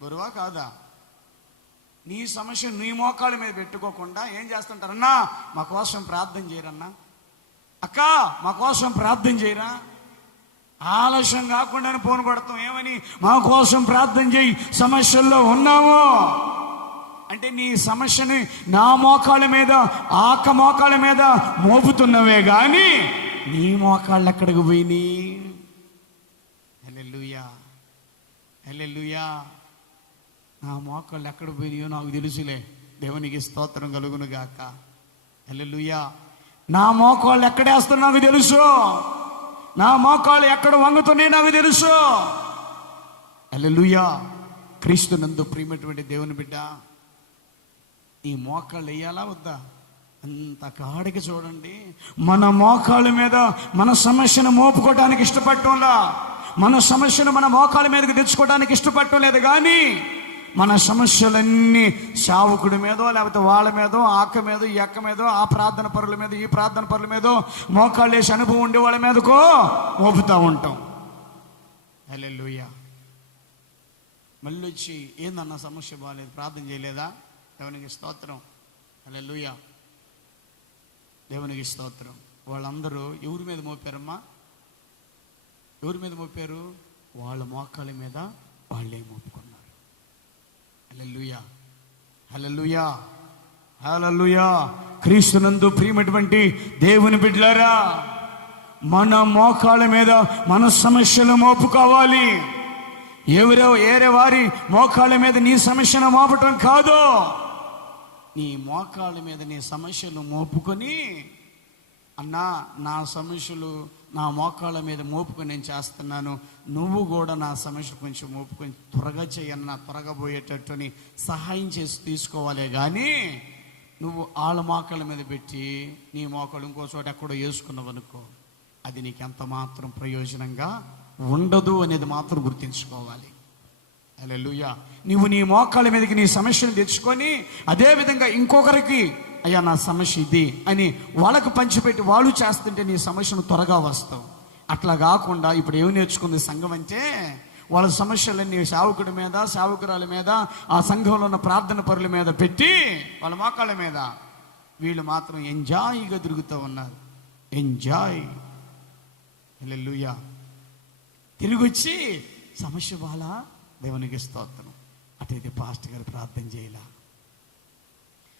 బరువా కాదా? నీ సమస్య నీ మోకాళ్ళ మీద పెట్టుకోకుండా ఏం చేస్తుంటారన్నా, మా కోసం ప్రార్థన చేయరన్నా, అక్క మా కోసం ప్రార్థన చేయరా, ఆలస్యం కాకుండా ఫోన్ కొడతాం. ఏమని? మా కోసం ప్రార్థన చేయి, సమస్యల్లో ఉన్నాము అంటే నీ సమస్యని నా మోకాళ్ళ మీద ఆక మోకాళ్ళ మీద మోపుతున్నవే గాని నీ మోకాళ్ళు ఎక్కడికి పోయినాయి? హల్లెలూయా. హల్లెలూయా. నా మోకాళ్ళు ఎక్కడ పోయినాయో నాకు తెలుసులే. దేవునికి స్తోత్రం కలుగును గాక. హల్లెలూయా. నా మోకాళ్ళు ఎక్కడేస్తున్నా నాకు తెలుసు. నా మోకాళ్ళు ఎక్కడ వంగుతున్నాయి నాకు తెలుసు. హల్లెలూయా. క్రీస్తునందు ప్రియమైనటువంటి దేవుని బిడ్డ, ఈ మోకాళ్ళు వేయాలా వద్దా? అంత కాడికి చూడండి, మన మోకాళ్ళ మీద మన సమస్యను మోపుకోవడానికి ఇష్టపడటంలా, మన సమస్యను మన మోకాళ్ళ మీదకి తెచ్చుకోవడానికి ఇష్టపడటం లేదు. కానీ మన సమస్యలన్నీ సేవకుడి మీదో లేకపోతే వాళ్ళ మీదో ఆక్క మీదో ఈ అక్క మీదో ఆ ప్రార్థన పరుల మీద ఈ ప్రార్థన పరుల మీదో మోకాళ్ళు వేసి అనుభవం ఉండే వాళ్ళ మీదకో మోపుతూ ఉంటాం. హల్లెలూయా. మళ్ళీ వచ్చి ఏందన్న సమస్య బాగాలేదు, ప్రార్థన చేయలేదా? దేవునికి స్తోత్రం. హల్లెలూయా. దేవునికి స్తోత్రం. వాళ్ళందరూ ఎవరి మీద మోపారమ్మా? ఎవరి మీద మోపారు? వాళ్ళ మోకాళ్ళ మీద వాళ్ళే మోపుకున్నారు. హల్లెలూయా. హల్లెలూయా. హల్లెలూయా. క్రీస్తునందు ప్రియమైనటువంటి దేవుని బిడ్డలారా, మన మోకాళ్ళ మీద మన సమస్యలు మోపుకోవాలి. వేరే వారి మోకాళ్ళ మీద నీ సమస్యను మోపటం కాదు, నీ మోకాళ్ళ మీద నీ సమస్యలు మోపుకొని, అన్నా నా సమస్యలు నా మోకాళ్ళ మీద మోపుకొని నేను చేస్తున్నాను, నువ్వు కూడా నా సమస్య కొంచెం మోపుకొని త్వరగా చేయన్నా, త్వరగా పోయేటట్టుని సహాయం చేసి తీసుకోవాలే కానీ నువ్వు వాళ్ళ మోకాళ్ళ మీద పెట్టి నీ మోకాళ్ళు ఇంకో చోట ఎక్కడో వేసుకున్నావు అనుకో, అది నీకు ఎంత మాత్రం ప్రయోజనంగా ఉండదు అనేది మాత్రం గుర్తుంచుకోవాలి. హల్లెలూయా. నువ్వు నీ మోకాళ్ళ మీదకి నీ సమస్యను తెచ్చుకొని అదేవిధంగా ఇంకొకరికి అయ్యా నా సమస్య ఇది అని వాళ్ళకు పంచిపెట్టి వాళ్ళు చేస్తుంటే నీ సమస్యను త్వరగా వస్తావు. అట్లా కాకుండా ఇప్పుడు ఏమి నేర్చుకుంది సంఘం అంటే, వాళ్ళ సమస్యలన్నీ సేవకుడి మీద, సేవకురాల మీద, ఆ సంఘంలో ఉన్న ప్రార్థన పరుల మీద పెట్టి వాళ్ళ మోకాళ్ళ మీద వీళ్ళు మాత్రం ఎంజాయ్గా తిరుగుతూ ఉన్నారు. ఎంజాయ్. హల్లెలూయా. తిరిగి వచ్చి సమస్య బాల దేవునికి స్తోత్రం. అటైతే పాస్టర్ గారు ప్రార్థన చేయలా,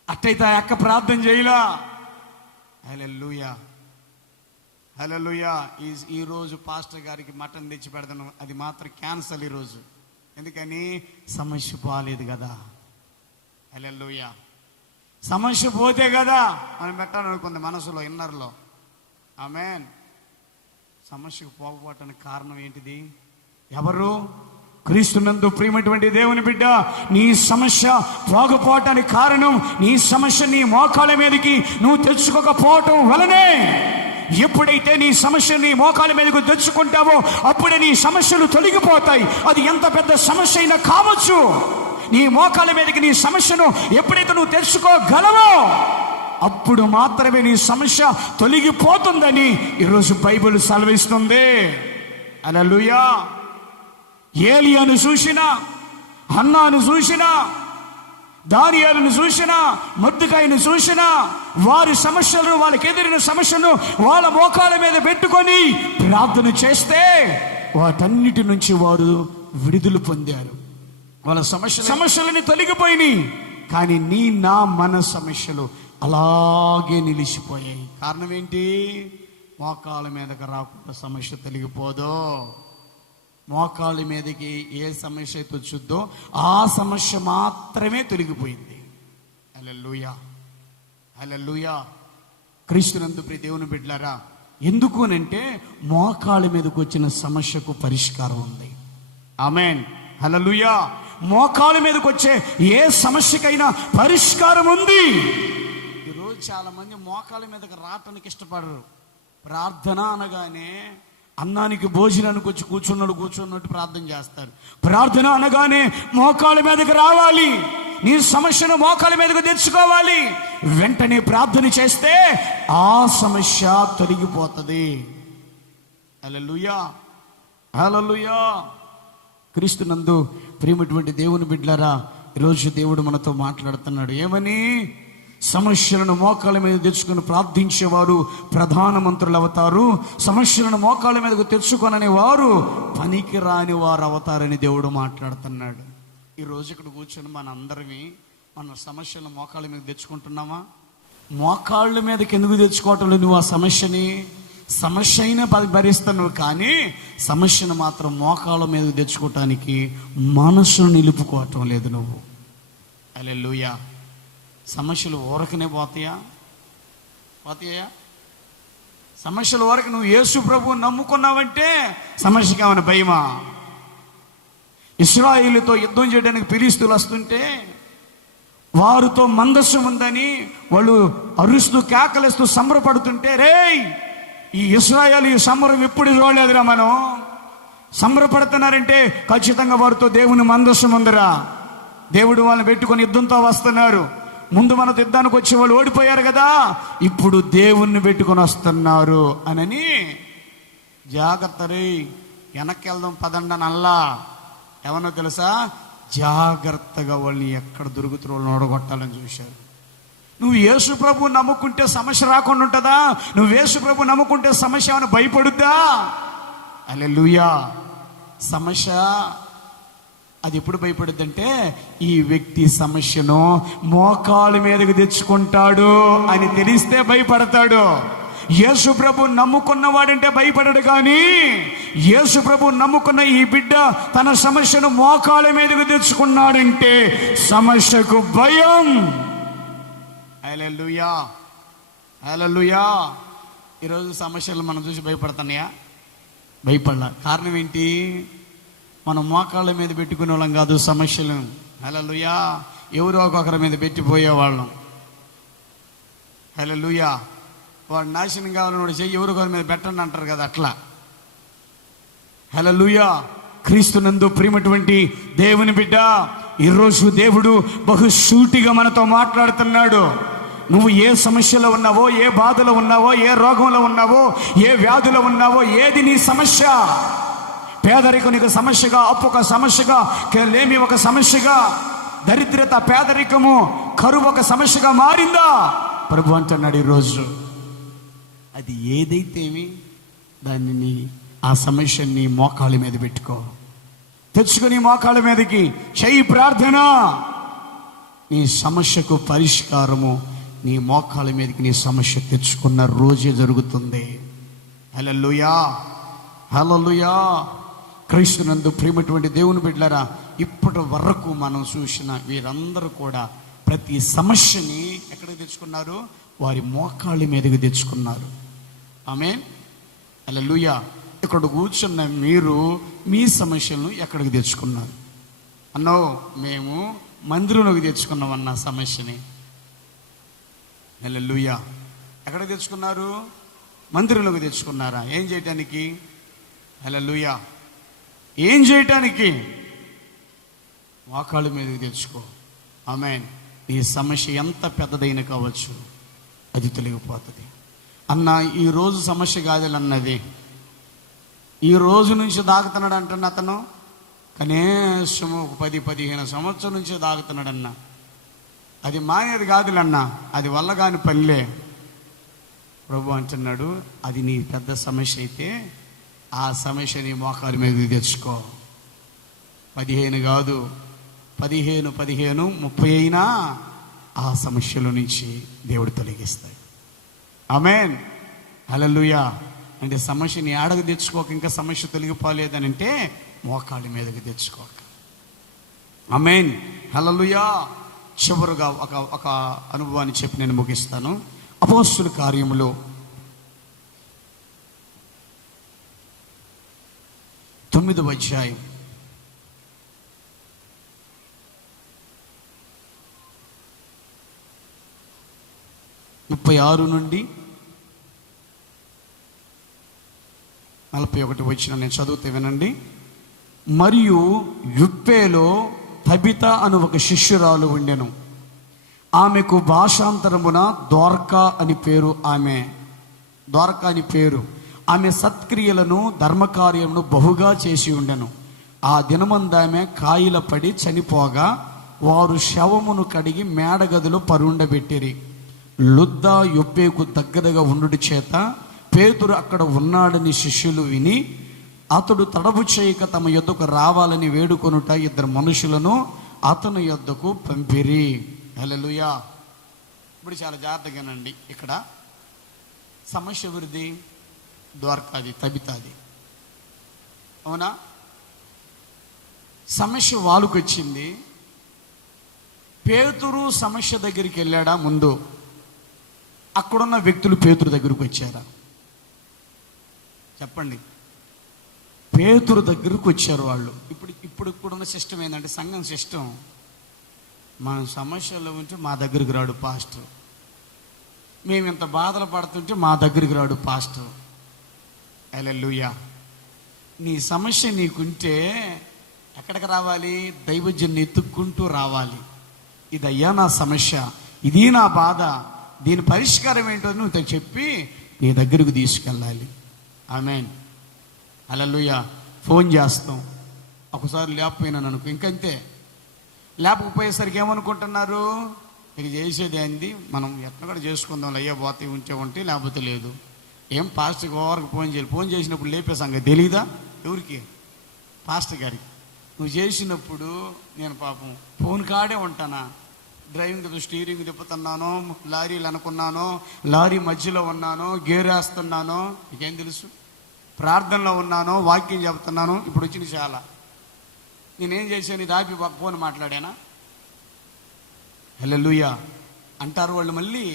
అట్టయితే ఆ అక్క ప్రార్థన చేయలా. హల్లెలూయా. హల్లెలూయా. ఈరోజు పాస్టర్ గారికి మటన్ తెచ్చి పెడతాను, అది మాత్రం క్యాన్సల్ ఈరోజు. ఎందుకని? సమస్య పోలేదు కదా. హల్లెలూయా. సమస్య పోతే కదా మనం పెట్టాలనుకుంది మనసులో, ఇన్నర్లో. ఆమేన్. సమస్యకు పోకపోవటానికి కారణం ఏంటిది? ఎవరు? క్రీస్తునందు ప్రియమైనటువంటి దేవుని బిడ్డ, నీ సమస్య పోకపోవటానికి కారణం నీ సమస్య నీ మోకాళ్ళ మీదకి నువ్వు తెచ్చుకోకపోవటం వలనే. ఎప్పుడైతే నీ సమస్య నీ మోకాళ్ళ మీదకు తెచ్చుకుంటావో అప్పుడే నీ సమస్యలు తొలగిపోతాయి. అది ఎంత పెద్ద సమస్య అయినా కావచ్చు. నీ మోకాళ్ళ మీదకి నీ సమస్యను ఎప్పుడైతే నువ్వు తెచ్చుకోగలవో అప్పుడు మాత్రమే నీ సమస్య తొలగిపోతుందని ఈరోజు బైబిల్ సెలవిస్తుంది. హల్లెలూయా. ఏలియాను చూసినా, హన్నాను చూసినా, దానియేలును చూసినా, మొర్దెకైను చూసినా, వారి సమస్యలను, వాళ్ళకి ఎదిరిన సమస్యను వాళ్ళ మోకాళ్ళ మీద పెట్టుకొని ప్రార్థన చేస్తే వాటన్నిటి నుంచి వారు విడుదల పొందారు. వాళ్ళ సమస్యలని తొలగిపోయినాయి. కానీ నా మన సమస్యలు అలాగే నిలిచిపోయాయి. కారణం ఏంటి? మోకాళ్ళ మీదకి రాకుండా సమస్య తొలగిపోదు. మోకాళ్ళ మీదకి ఏ సమస్య అయితే వచ్చుద్దో ఆ సమస్య మాత్రమే తొలగిపోయింది. హల్లెలూయా. హల్లెలూయా. క్రీస్తునందు ప్రియ దేవుని బిడ్డలారా, ఎందుకు అంటే మోకాళ్ళ మీదకి వచ్చిన సమస్యకు పరిష్కారం ఉంది. ఆమేన్. హల్లెలూయా. మోకాళ్ళ మీదకి వచ్చే ఏ సమస్యకైనా పరిష్కారం ఉంది. ఈరోజు చాలా మంది మోకాళ్ళ మీదకి రావటానికి ఇష్టపడరు. ప్రార్థన అనగానే అన్నానికి భోజనానికి వచ్చి కూర్చున్నట్టు ప్రార్థన చేస్తారు. ప్రార్థన అనగానే మోకాళ్ళ మీదకి రావాలి, నీ సమస్యను మోకాళ్ళ మీదకు తెచ్చుకోవాలి. వెంటనే ప్రార్థన చేస్తే ఆ సమస్య తొలగిపోతుంది. హల్లెలూయా. హల్లెలూయా. క్రీస్తునందు ప్రియమైనటువంటి దేవుని బిడ్డలారా, ఈరోజు దేవుడు మనతో మాట్లాడుతున్నాడు. ఏమని? సమస్యలను మోకాళ్ళ మీద తెచ్చుకొని ప్రార్థించేవారు ప్రధానమంత్రులు అవుతారు, సమస్యలను మోకాళ్ళ మీదకు తెచ్చుకొనని వారు పనికి రాని వారు అవుతారని దేవుడు మాట్లాడుతున్నాడు. ఈరోజు ఇక్కడ కూర్చొని మనందరమే మన సమస్యలను మోకాళ్ళ మీద తెచ్చుకుంటున్నామా? మోకాళ్ళ మీదకి ఎందుకు తెచ్చుకోవటం లేదు? నువ్వు ఆ సమస్య అయినా భరిస్తున్నావు, కానీ సమస్యను మాత్రం మోకాళ్ళ మీద తెచ్చుకోవటానికి మనసును నిలుపుకోవటం లేదు నువ్వు. హల్లెలూయా. సమస్యలు ఊరకనే పోతాయా? సమస్యలు ఊరక నువ్వు యేసు ప్రభువు నమ్ముకున్నావంటే సమస్యకి ఏమైనా భయమా? ఇశ్రాయేలుతో యుద్ధం చేయడానికి ఫిలిష్తీయులు వస్తుంటే వారితో మందస్సు ఉందని వాళ్ళు అరుస్తూ కేకలేస్తూ సంబరపడుతుంటే, రేయ్ ఈ ఇశ్రాయేలు ఈ సంబరం ఎప్పుడు చూడలేదురా, మనం సంబరపడుతున్నారంటే ఖచ్చితంగా వారితో దేవుని మందస్సు ఉందిరా. దేవుడు వాళ్ళని పెట్టుకొని యుద్ధంతో వస్తున్నారు. ముందు మన యుద్ధానికి వచ్చి వాళ్ళు ఓడిపోయారు కదా, ఇప్పుడు దేవుణ్ణి పెట్టుకొని వస్తున్నారు అనని జాగ్రత్త రే, వెనక్కి వెళ్దాం పదండి అని అల్లా. ఏమన్నా తెలుసా? జాగ్రత్తగా వాళ్ళని ఎక్కడ దొరుకుతారో వాళ్ళని ఓడగొట్టాలని చూశారు. నువ్వు యేసు ప్రభు నమ్ముకుంటే సమస్య రాకుండా ఉంటుందా? నువ్వు యేసు ప్రభు నమ్ముకుంటే సమస్య ఏమైనా భయపడుద్దా? హల్లెలూయా. సమస్య అది ఎప్పుడు భయపడుద్దంటే ఈ వ్యక్తి సమస్యను మోకాళ్ళ మీదకు తెచ్చుకుంటాడు అని తెలిస్తే భయపడతాడు. యేసు ప్రభు నమ్ముకున్నవాడంటే భయపడడు, కానీ యేసు ప్రభు నమ్ముకున్న ఈ బిడ్డ తన సమస్యను మోకాళ్ళ మీదకు తెచ్చుకున్నాడంటే సమస్యకు భయం. హల్లెలూయా, హల్లెలూయా. ఈరోజు సమస్యలు మనం చూసి భయపడుతున్నాయా? భయపడలా. కారణం ఏంటి? మనం మోకాళ్ళ మీద పెట్టుకునే వాళ్ళం కాదు సమస్యలు. హల్లెలూయా. ఎవరో ఒకరి మీద పెట్టిపోయేవాళ్ళం. హల్లెలూయా. వాడు నాశనం కావాలని వాడు చెయ్యి ఎవరో ఒకరి మీద పెట్టండి అంటారు కదా, అట్లా. హల్లెలూయా. క్రీస్తునందు ప్రియమైనటువంటి దేవుని బిడ్డ, ఈరోజు దేవుడు బహుసూటిగా మనతో మాట్లాడుతున్నాడు. నువ్వు ఏ సమస్యలో ఉన్నావో, ఏ బాధలో ఉన్నావో, ఏ రోగంలో ఉన్నావో, ఏ వ్యాధిలో ఉన్నావో, ఏది నీ సమస్య? పేదరికం నీకు సమస్యగా, అప్పు ఒక సమస్యగా, లేమి ఒక సమస్యగా, దరిద్రత, పేదరికము, కరువు ఒక సమస్యగా మారిందా? ప్రభు అంటున్నాడు ఈరోజు, అది ఏదైతేమి దాన్ని ఆ సమస్యని మోకాళ్ళ మీద పెట్టుకో, తెచ్చుకొని మోకాళ్ళ మీదకి చెయ్యి ప్రార్థన. నీ సమస్యకు పరిష్కారము నీ మోకాళ్ళ మీదకి నీ సమస్య తెచ్చుకున్న రోజే జరుగుతుంది. హల్లెలూయా, హల్లెలూయా. క్రీస్తునందు ప్రియమైనటువంటి దేవుని బిడ్డలారా, ఇప్పటి వరకు మనం చూసిన వీరందరూ కూడా ప్రతి సమస్యని ఎక్కడికి తెచ్చుకున్నారు? వారి మోకాళ్ళ మీదకి తెచ్చుకున్నారు. ఆమేన్, హల్లెలూయా. ఇక్కడ కూర్చున్న మీరు మీ సమస్యలను ఎక్కడికి తెచ్చుకున్నారు? అన్నో మేము మందిరంలోకి తెచ్చుకున్నామన్న సమస్యని. హల్లెలూయా. ఎక్కడికి తెచ్చుకున్నారు? మందిరంలోకి తెచ్చుకున్నారా? ఏం చేయటానికి? హల్లెలూయా. ఏం చేయటానికి? మోకాళ్ళ మీదకి తెచ్చుకో. ఆమేన్. నీ సమస్య ఎంత పెద్దదైనా కావచ్చు, అది తొలగిపోతుంది. అన్న ఈరోజు సమస్య కాదులన్నది, ఈ రోజు నుంచి దాగుతున్నాడు అంటున్న అతను కనీసం 10-15 సంవత్సరం నుంచి దాగుతున్నాడన్న, అది మానేది కాదులన్నా, అది వల్ల కాని పనిలే. ప్రభు అంటున్నాడు, అది నీ పెద్ద సమస్య అయితే ఆ సమస్య నీ మోకాలి మీద తెచ్చుకో. 15 కాదు, 15, 30 అయినా ఆ సమస్యల నుంచి దేవుడు తొలగిస్తాడు. ఆమేన్, హల్లెలూయా. అంటే సమస్యని ఆడకు తెచ్చుకోక, ఇంకా సమస్య తొలగిపోలేదని అంటే మోకాళ్ళ మీదకి తెచ్చుకోక. ఆమేన్, హల్లెలూయా. చివరుగా ఒక అనుభవాన్ని చెప్పి నేను ముగిస్తాను. అపోస్తుల కార్యములు 9వ అధ్యాయం 36 నుండి 41 వచ్చిన నేను చదువుతే వినండి. మరియు యుప్పేలో తబిత అను ఒక శిష్యురాలు ఉండెను. ఆమెకు భాషాంతరమున ద్వారకా అని పేరు. ద్వారకా అని పేరు. ఆమె సత్క్రియలను ధర్మకార్యమును బహుగా చేసి ఉండెను. ఆ దినమందామె కాయిల పడి చనిపోగా వారు శవమును కడిగి మేడగదిలో పరుండబెట్టిరి. లుద్ద యొప్పేకు దగ్గరగా ఉండుట చేత పేతురు అక్కడ ఉన్నాడని శిష్యులు విని అతడు తడవు చేయక తమ యొద్దకు రావాలని వేడుకొనుట 2 మనుషులను అతని యొద్దకు పంపిరి. హల్లెలూయా. ఇప్పుడు చాలా జాగ్రత్తగానండి. ఇక్కడ సమస్య ఎవరిది? ద్వారకాది, తబితాది. అవునా? సమస్య వాళ్ళకు వచ్చింది. పేతురు సమస్య దగ్గరికి వెళ్ళాడా? ముందు అక్కడున్న వ్యక్తులు పేతురు దగ్గరకు వచ్చారా? చెప్పండి. పేతురు దగ్గరకు వచ్చారు వాళ్ళు. ఇప్పుడు ఇప్పుడున్న సిస్టమ్ ఏంటంటే, సంఘం సిస్టమ్, మన సమస్యలో ఉంటే మా దగ్గరికి రాడు పాస్టర్, మేము ఇంత బాధలు పడుతుంటే మా దగ్గరికి రాడు పాస్టర్. హల్లెలూయా. నీ సమస్య నీకుంటే ఎక్కడికి రావాలి? దైవజన్ని ఎత్తుక్కుంటూ రావాలి. ఇదయ్యా నా సమస్య, ఇది నా బాధ, దీని పరిష్కారం ఏంటో నువ్వు చెప్పి నీ దగ్గరకు తీసుకెళ్ళాలి. ఆమేన్, హల్లెలూయా. ఫోన్ చేస్తాం, ఒకసారి లేకపోయినాను అనుకో, ఇంకంతే. లేకపోయేసరికి ఏమనుకుంటున్నారు? ఇక చేసేది ఏంది, మనం ఎక్కడ చేసుకుందాం, అయ్యా పోతే ఉంటే లేకపోతే లేదు. ఏం పాస్టర్కి ఓవరకు ఫోన్ చేసినప్పుడు లేపే సంగతి తెలీదా? ఎవరికి? పాస్టర్ గారికి. నువ్వు చేసినప్పుడు నేను పాపం ఫోన్ కాడే ఉంటానా, డ్రైవింగ్ స్టీరింగ్ తిప్పుతున్నాను, లారీలు అనుకున్నాను, లారీ మధ్యలో ఉన్నాను, గేరేస్తున్నాను, నీకేం తెలుసు? ప్రార్థనలో ఉన్నాను, వాక్యం చెబుతున్నాను, ఇప్పుడు వచ్చింది చాలా. నేనేం చేశాను? ఇది ఆపి ఫోన్ మాట్లాడానా? హల్లెలూయా అంటారు వాళ్ళు. మళ్ళీ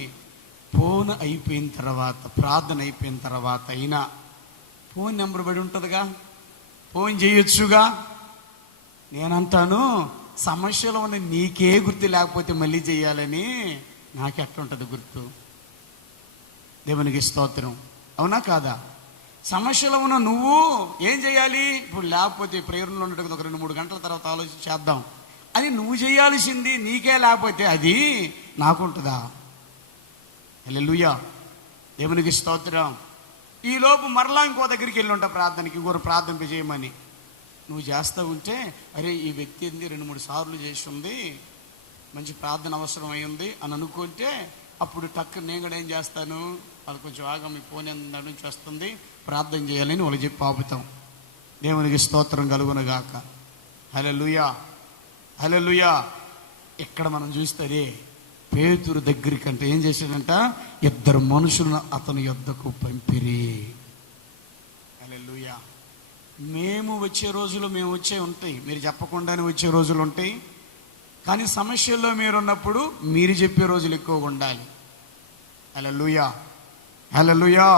ఫోన్ అయిపోయిన తర్వాత, ప్రార్థన అయిపోయిన తర్వాత అయినా ఫోన్ నెంబర్ పడి ఉంటుందిగా, ఫోన్ చేయొచ్చుగా. నేనంటాను, సమస్యలో ఉన్న నీకే గుర్తు లేకపోతే మళ్ళీ చేయాలని నాకు ఎట్లుంటుంది గుర్తు? దేవునికి స్తోత్రం. అవునా కాదా? సమస్యలో ఉన్న నువ్వు ఏం చేయాలి? ఇప్పుడు లేకపోతే ప్రేరణలో ఉన్నట్టు ఒక 2-3 గంటల తర్వాత ఆలోచన చేద్దాం అని నువ్వు చేయాల్సింది నీకే లేకపోతే అది నాకుంటుందా? హల్లెలూయా, దేవునికి స్తోత్రం. ఈ లోపు మరలా ఇంకో దగ్గరికి వెళ్ళి ఉంటా ప్రార్థనకి, ఇంకొక ప్రార్థన చేయమని. నువ్వు చేస్తూ ఉంటే, అరే ఈ వ్యక్తి ఏంది 2-3 సార్లు చేసి ఉంది, మంచి ప్రార్థన అవసరం అయి ఉంది అని అనుకుంటే, అప్పుడు టక్కు నేను కూడా ఏం చేస్తాను, వాళ్ళు కొంచెం ఆగా మీ ఫోన్ దాని నుంచి వస్తుంది, ప్రార్థన చేయాలని వాళ్ళు చెప్పి ఆపుతాం. దేవునికి స్తోత్రం కలుగునుగాక. హల్లెలూయా, హల్లెలూయా. ఇక్కడ మనం చూస్తే పేతురు దగ్గరికి అంటే ఏం చేశాడంట, 2 మనుషులను అతని యొద్దకు పంపిరి. హల్లెలూయా. మేము వచ్చే రోజులు మేము వచ్చే ఉంటాయి, మీరు చెప్పకుండానే వచ్చే రోజులు ఉంటాయి. కానీ సమస్యల్లో మీరున్నప్పుడు మీరు చెప్పే రోజులు ఎక్కువగా ఉండాలి. హల్లెలూయా, హల్లెలూయా.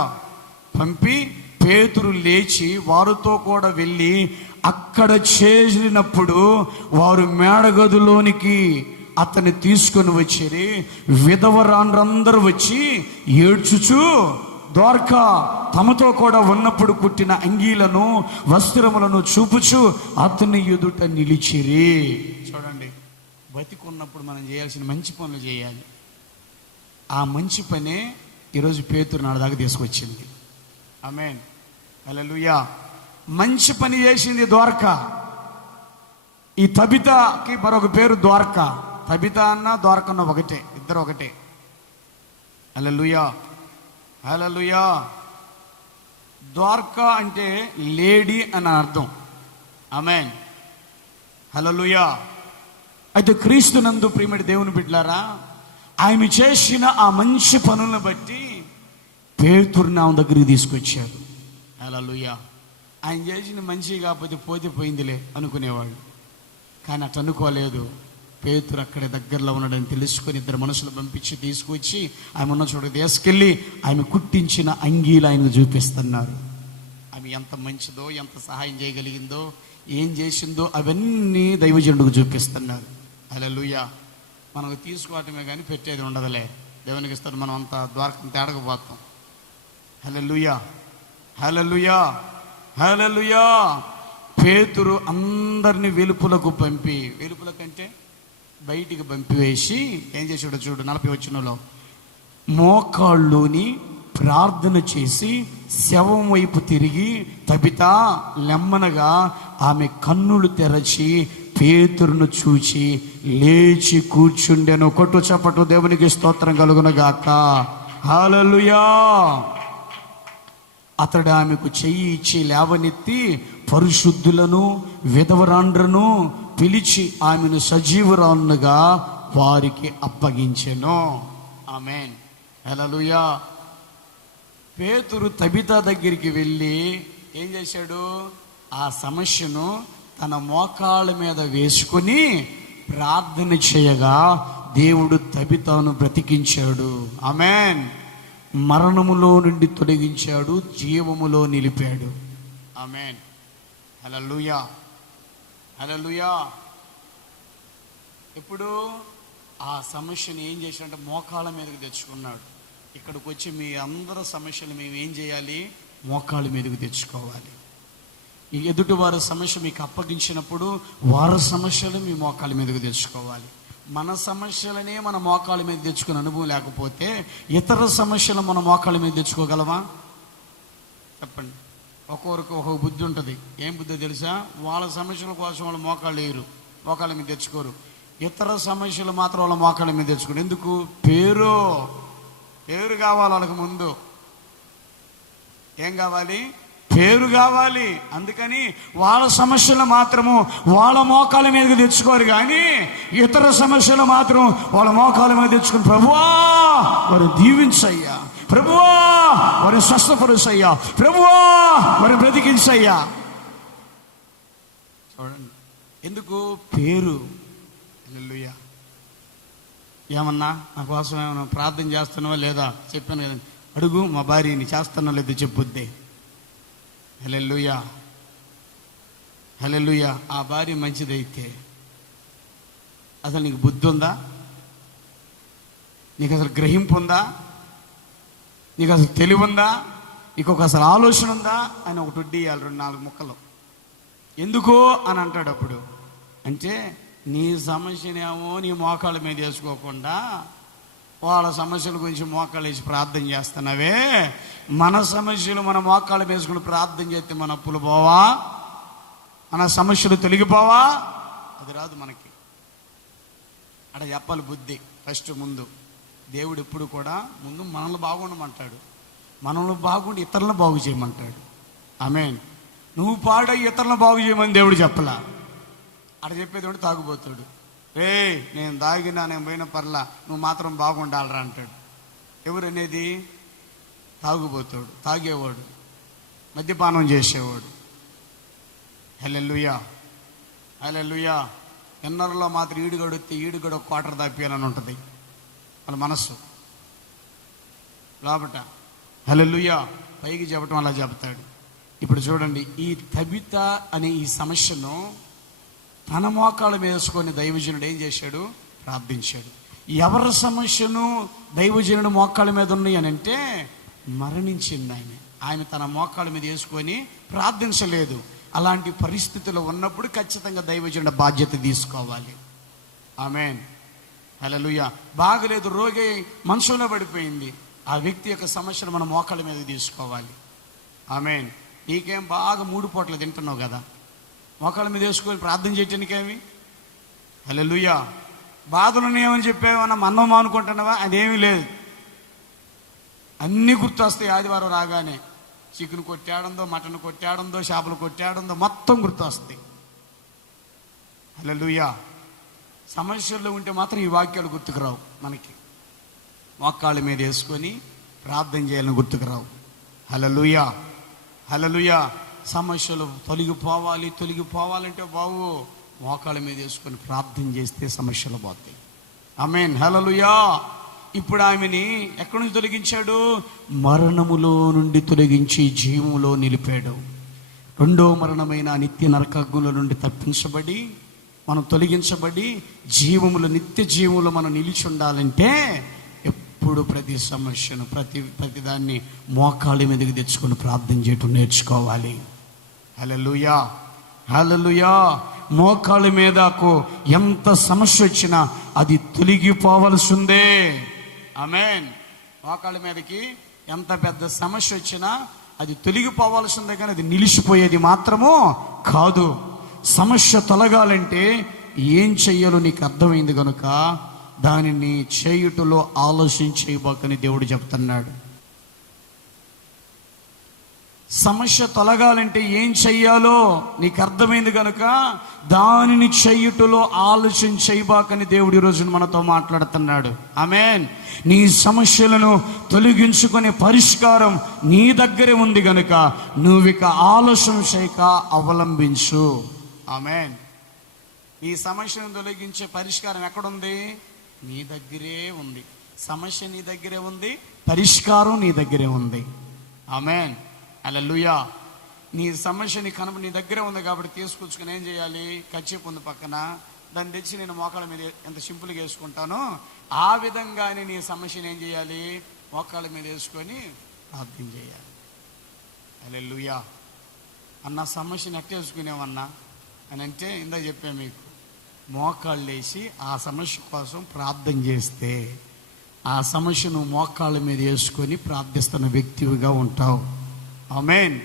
పంపి పేతురు లేచి వారితో కూడా వెళ్ళి అక్కడ చేరినప్పుడు వారు మేడగదిలోనికి అతన్ని తీసుకొని వచ్చి విధవరాండ్రందరూ వచ్చి ఏడ్చుచు ద్వారకా తమతో కూడా ఉన్నప్పుడు కుట్టిన అంగీలను వస్త్రములను చూపుచు అతని ఎదుట నిలిచిరి. చూడండి, బతికున్నప్పుడు మనం చేయాల్సిన మంచి పనులు చేయాలి. ఆ మంచి పనే ఈరోజు పేతురు నాడు దాకా తీసుకొచ్చింది. ఆమేన్, హల్లెలూయా. మంచి పని చేసింది ద్వారకా. ఈ తబితకి మరొక పేరు ద్వారకా. తబిత అన్న ద్వారకా అన్న ఒకటే, ఇద్దరు ఒకటే. హల్లెలూయా, హల్లెలూయా. ద్వారకా అంటే లేడీ అని అర్థం. ఆమేన్, హల్లెలూయా. అయితే క్రీస్తునందు ప్రియమైన దేవుని బిడ్డలారా, ఆయన చేసిన ఆ మంచి పనులను బట్టి పేతురుని ఆమె దగ్గరికి తీసుకొచ్చారు. హల్లెలూయా. ఆయన చేసిన మంచి కాకపోతే పోతే పోయిందిలే అనుకునేవాళ్ళు, కానీ అటు అనుకోలేదు. పేతురు అక్కడే దగ్గరలో ఉన్నాడని తెలుసుకొని 2 మనుషులు పంపించి తీసుకొచ్చి ఆమె ఉన్న చోట తీసుకెళ్ళి ఆమె కుట్టించిన అంగీలు ఆయనకు చూపిస్తున్నారు. ఆమె ఎంత మంచిదో, ఎంత సహాయం చేయగలిగిందో, ఏం చేసిందో అవన్నీ దైవజనుడికి చూపిస్తున్నారు. హల్లెలూయా. మనకు తీసుకోవటమే కానీ పెట్టేది ఉండదులే. దేవునికి ఇస్తారు, మనం అంత ద్వారకం తేడకపోతాం. హల్లెలూయా, హల్లెలూయా, హల్లెలూయా. పేతురు అందరినీ వెలుపులకు పంపి, వెలుపులకంటే బయటికి పంపివేసి ఏం చేసాడో చూడు 40 వచనంలో, మోకాళ్ళుని ప్రార్థన చేసి శవం వైపు తిరిగి తబితా లెమ్మనగా ఆమె కన్నులు తెరచి పేతురును చూచి లేచి కూర్చుండెను. కొట్టు చప్పటు దేవునికి స్తోత్రం కలుగునుగాక. హల్లెలూయా. అతడు ఆమెకు చెయ్యి ఇచ్చి లేవనెత్తి పరిశుద్ధులను విధవరాండ్రను పిలిచి ఆమెను సజీవురాలుగా వారికి అప్పగించెను. ఆమేన్, హల్లెలూయా. పేతురు తబితా దగ్గరికి వెళ్ళి ఏం చేశాడు, ఆ సమస్యను తన మోకాళ్ళ మీద వేసుకొని ప్రార్థన చేయగా దేవుడు తబితాను బ్రతికించాడు. ఆమేన్. మరణములో నుండి తొలగించాడు, జీవములో నిలిపాడు. ఆమేన్, హల్లెలూయా, హల్లెలూయా. ఇప్పుడు ఆ సమస్యను ఏం చేశాడంటే మోకాళ్ళ మీదకి తెచ్చుకున్నాడు. ఇక్కడికి వచ్చి మీ అందరి సమస్యలు మేము ఏం చేయాలి, మోకాళ్ళ మీదకి తెచ్చుకోవాలి. ఈ ఎదుటి వారి సమస్య మీకు అప్పగించినప్పుడు వారి సమస్యలు మీ మోకాళ్ళ మీదకి తెచ్చుకోవాలి. మన సమస్యలనే మన మోకాళ్ళ మీద తెచ్చుకునే అనుభవం లేకపోతే ఇతర సమస్యలు మన మోకాళ్ళ మీద తెచ్చుకోగలమా? చెప్పండి. ఒక్కొక్కరికి ఒక్కొక్క బుద్ధి ఉంటుంది. ఏం బుద్ధి తెలుసా? వాళ్ళ సమస్యల కోసం వాళ్ళు మోకాళ్ళు వేయరు, మోకాళ్ళ మీద తెచ్చుకోరు. ఇతర సమస్యలు మాత్రం వాళ్ళ మోకాళ్ళ మీద తెచ్చుకోరు. ఎందుకు? పేరు కావాలి వాళ్ళకి. ముందు ఏం కావాలి? పేరు కావాలి. అందుకని వాళ్ళ సమస్యలు మాత్రము వాళ్ళ మోకాల మీదకి తెచ్చుకోరు, కానీ ఇతర సమస్యలు మాత్రం వాళ్ళ మోకాల మీద తెచ్చుకుని, ప్రభువా వారు దీవించయ్యా, ప్రభువా వారు స్వస్థపరుసయ్యా, ప్రభువా వారు బ్రతికించయ్యా. చూడండి, ఎందుకు? పేరు. హల్లెలూయా. ఏమన్నా నా కోసం ఏమన్నా ప్రార్థన చేస్తున్నావా లేదా? చెప్పాను కదండి, అడుగు మా భార్యని, చేస్తున్నా లేదా చెప్పుద్ది. హల్లెలూయా, హల్లెలూయా. ఆ భార్య మంచిదైతే అసలు నీకు బుద్ధి ఉందా? నీకు అసలు గ్రహింపు ఉందా? నీకు అసలు తెలివి ఉందా? నీకు ఒక అసలు ఆలోచన ఉందా అని ఒకటి వడ్డీయాలి, 2-4 ముక్కలు. ఎందుకో అని అంటాడు. అప్పుడు అంటే నీ సమస్యనేమో నీ మోకాళ్ళ మీద వేసుకోకుండా వాళ్ళ సమస్యల గురించి మోకాళ్ళు వేసి ప్రార్థన చేస్తున్నావే. మన సమస్యలు మన మోకాళ్ళ వేసుకుని ప్రార్థన చేస్తే మన అప్పులు పోవా? మన సమస్యలు తొలగిపోవా? అది రాదు మనకి. అక్కడ చెప్పాలి బుద్ధి ఫస్ట్. ముందు దేవుడు ఎప్పుడు కూడా ముందు మనల్ని బాగుండమంటాడు, మనల్ని బాగుండి ఇతరులను బాగు చేయమంటాడు. ఆమేన్. నువ్వు పాడై ఇతరులను బాగు చేయమని దేవుడు చెప్పలా. అక్కడ చెప్పేది తాగుబోతాడు. రే నేను దాగినా, నేను పోయిన పర్లా, నువ్వు మాత్రం బాగుండాలరా అంటాడు. ఎవరనేది? తాగుబోతాడు, తాగేవాడు, మద్యపానం చేసేవాడు. హల్లెలూయా, హల్లెలూయా. ఎన్నరలో మాత్రం ఈడుగడొత్తే ఈడుగడ క్వార్టర్ దాపియాలని ఉంటుంది వాళ్ళ మనస్సు లోపట. హల్లెలూయా. పైకి చెప్పటం అలా చెబుతాడు. ఇప్పుడు చూడండి, ఈ తబిత అనే ఈ సమస్యను తన మోకాళ్ళ మీద వేసుకొని దైవజనుడు ఏం చేశాడు? ప్రార్థించాడు. ఎవరి సమస్యను దైవజనుడు మోకాళ్ళ మీద ఉన్నాయి అని అంటే మరణించింది ఆయన తన మోకాళ్ళ మీద వేసుకొని ప్రార్థించలేదు. అలాంటి పరిస్థితుల్లో ఉన్నప్పుడు ఖచ్చితంగా దైవజనుడు బాధ్యత తీసుకోవాలి. ఆమేన్, హల్లెలూయా. బాగలేదు, రోగి మంచంలో పడిపోయింది, ఆ వ్యక్తి యొక్క సమస్యను మన మోకాళ్ళ మీద తీసుకోవాలి. ఆమేన్. నీకేం బాగా 3 పూటలు తింటున్నావు కదా, మోకాళ్ళ మీద వేసుకొని ప్రార్థన చేయటానికేమి? హల్లెలూయా. బాధలున్నాయేమని చెప్పేమన్నా మన్నం అనుకుంటున్నావా? అదేమీ లేదు. అన్నీ గుర్తొస్తాయి. ఆదివారం రాగానే చికెన్ కొట్టాడందో, మటన్ కొట్టాడందో, చేపలు కొట్టాడందో మొత్తం గుర్తొస్తాయి. హల్లెలూయా. సమస్యల్లో ఉంటే మాత్రం ఈ వాక్యాలు గుర్తుకురావు మనకి. మోకాళ్ళ మీద వేసుకొని ప్రార్థన చేయాలని గుర్తుకురావు. హల్లెలూయా, హల్లెలూయా. సమస్యలు తొలగిపోవాలంటే బావు మోకాళ్ళ మీద వేసుకొని ప్రార్థన చేస్తే సమస్యలు పోతాయి. ఆమేన్, హల్లెలూయా. ఇప్పుడు ఆమెని ఎక్కడి నుంచి తొలగించాడు? మరణములో నుండి తొలగించి జీవములో నిలిపాడు. 2వ మరణమైన నిత్య నరకాగ్నిలో నుండి తప్పించబడి మనం తొలగించబడి జీవములో, నిత్య జీవములో మనం నిలిచి ఉండాలంటే ఎప్పుడు ప్రతి సమస్యను ప్రతిదాన్ని మోకాళ్ళ మీదకి తెచ్చుకొని ప్రార్థన చేయటం నేర్చుకోవాలి. హల్లెలూయా, హల్లెలూయా. మోకాళ్ళ మీదకు ఎంత సమస్య వచ్చినా అది తొలగిపోవలసిందే. ఆమేన్. మోకాళ్ళ మీదకి ఎంత పెద్ద సమస్య వచ్చినా అది తొలగిపోవాల్సిందే, కానీ అది నిలిచిపోయేది మాత్రము కాదు. సమస్య తొలగాలంటే ఏం చెయ్యాలో నీకు అర్థమైంది కనుక దానిని చేయుటలో ఆలోచించేయబోకని దేవుడు చెప్తున్నాడు. సమస్య తొలగాలంటే ఏం చెయ్యాలో నీకు అర్థమైంది కనుక దానిని చేయుటలో ఆలోచన చేయబాకని దేవుడు ఈరోజు మనతో మాట్లాడుతున్నాడు. ఆమేన్. నీ సమస్యలను తొలగించుకునే పరిష్కారం నీ దగ్గరే ఉంది కనుక నువ్విక ఆలోచన చేయక అవలంబించు. ఆమేన్. ఈ సమస్యను తొలగించే పరిష్కారం ఎక్కడుంది? నీ దగ్గరే ఉంది. సమస్య నీ దగ్గరే ఉంది, పరిష్కారం నీ దగ్గరే ఉంది. ఆమేన్, హల్లెలూయా. నీ సమస్య నీ దగ్గరే ఉంది కాబట్టి తీసుకొచ్చుకుని ఏం చేయాలి? కచ్చేపు ఉంది పక్కన, దాన్ని తెచ్చి నేను మోకాళ్ళ మీద ఎంత సింపుల్గా వేసుకుంటానో ఆ విధంగానే నీ సమస్యను ఏం చేయాలి? మోకాళ్ళ మీద వేసుకొని ప్రార్థన చేయాలి. హల్లెలూయా. అన్న సమస్యను ఎట్లా వేసుకునేవన్నా అని అంటే ఇందా చెప్పాను మీకు, మోకాళ్ళు వేసి ఆ సమస్య కోసం ప్రార్థన చేస్తే ఆ సమస్యను మోకాళ్ళ మీద వేసుకొని ప్రార్థిస్తున్న వ్యక్తివిగా ఉంటావు. ఆమేన్.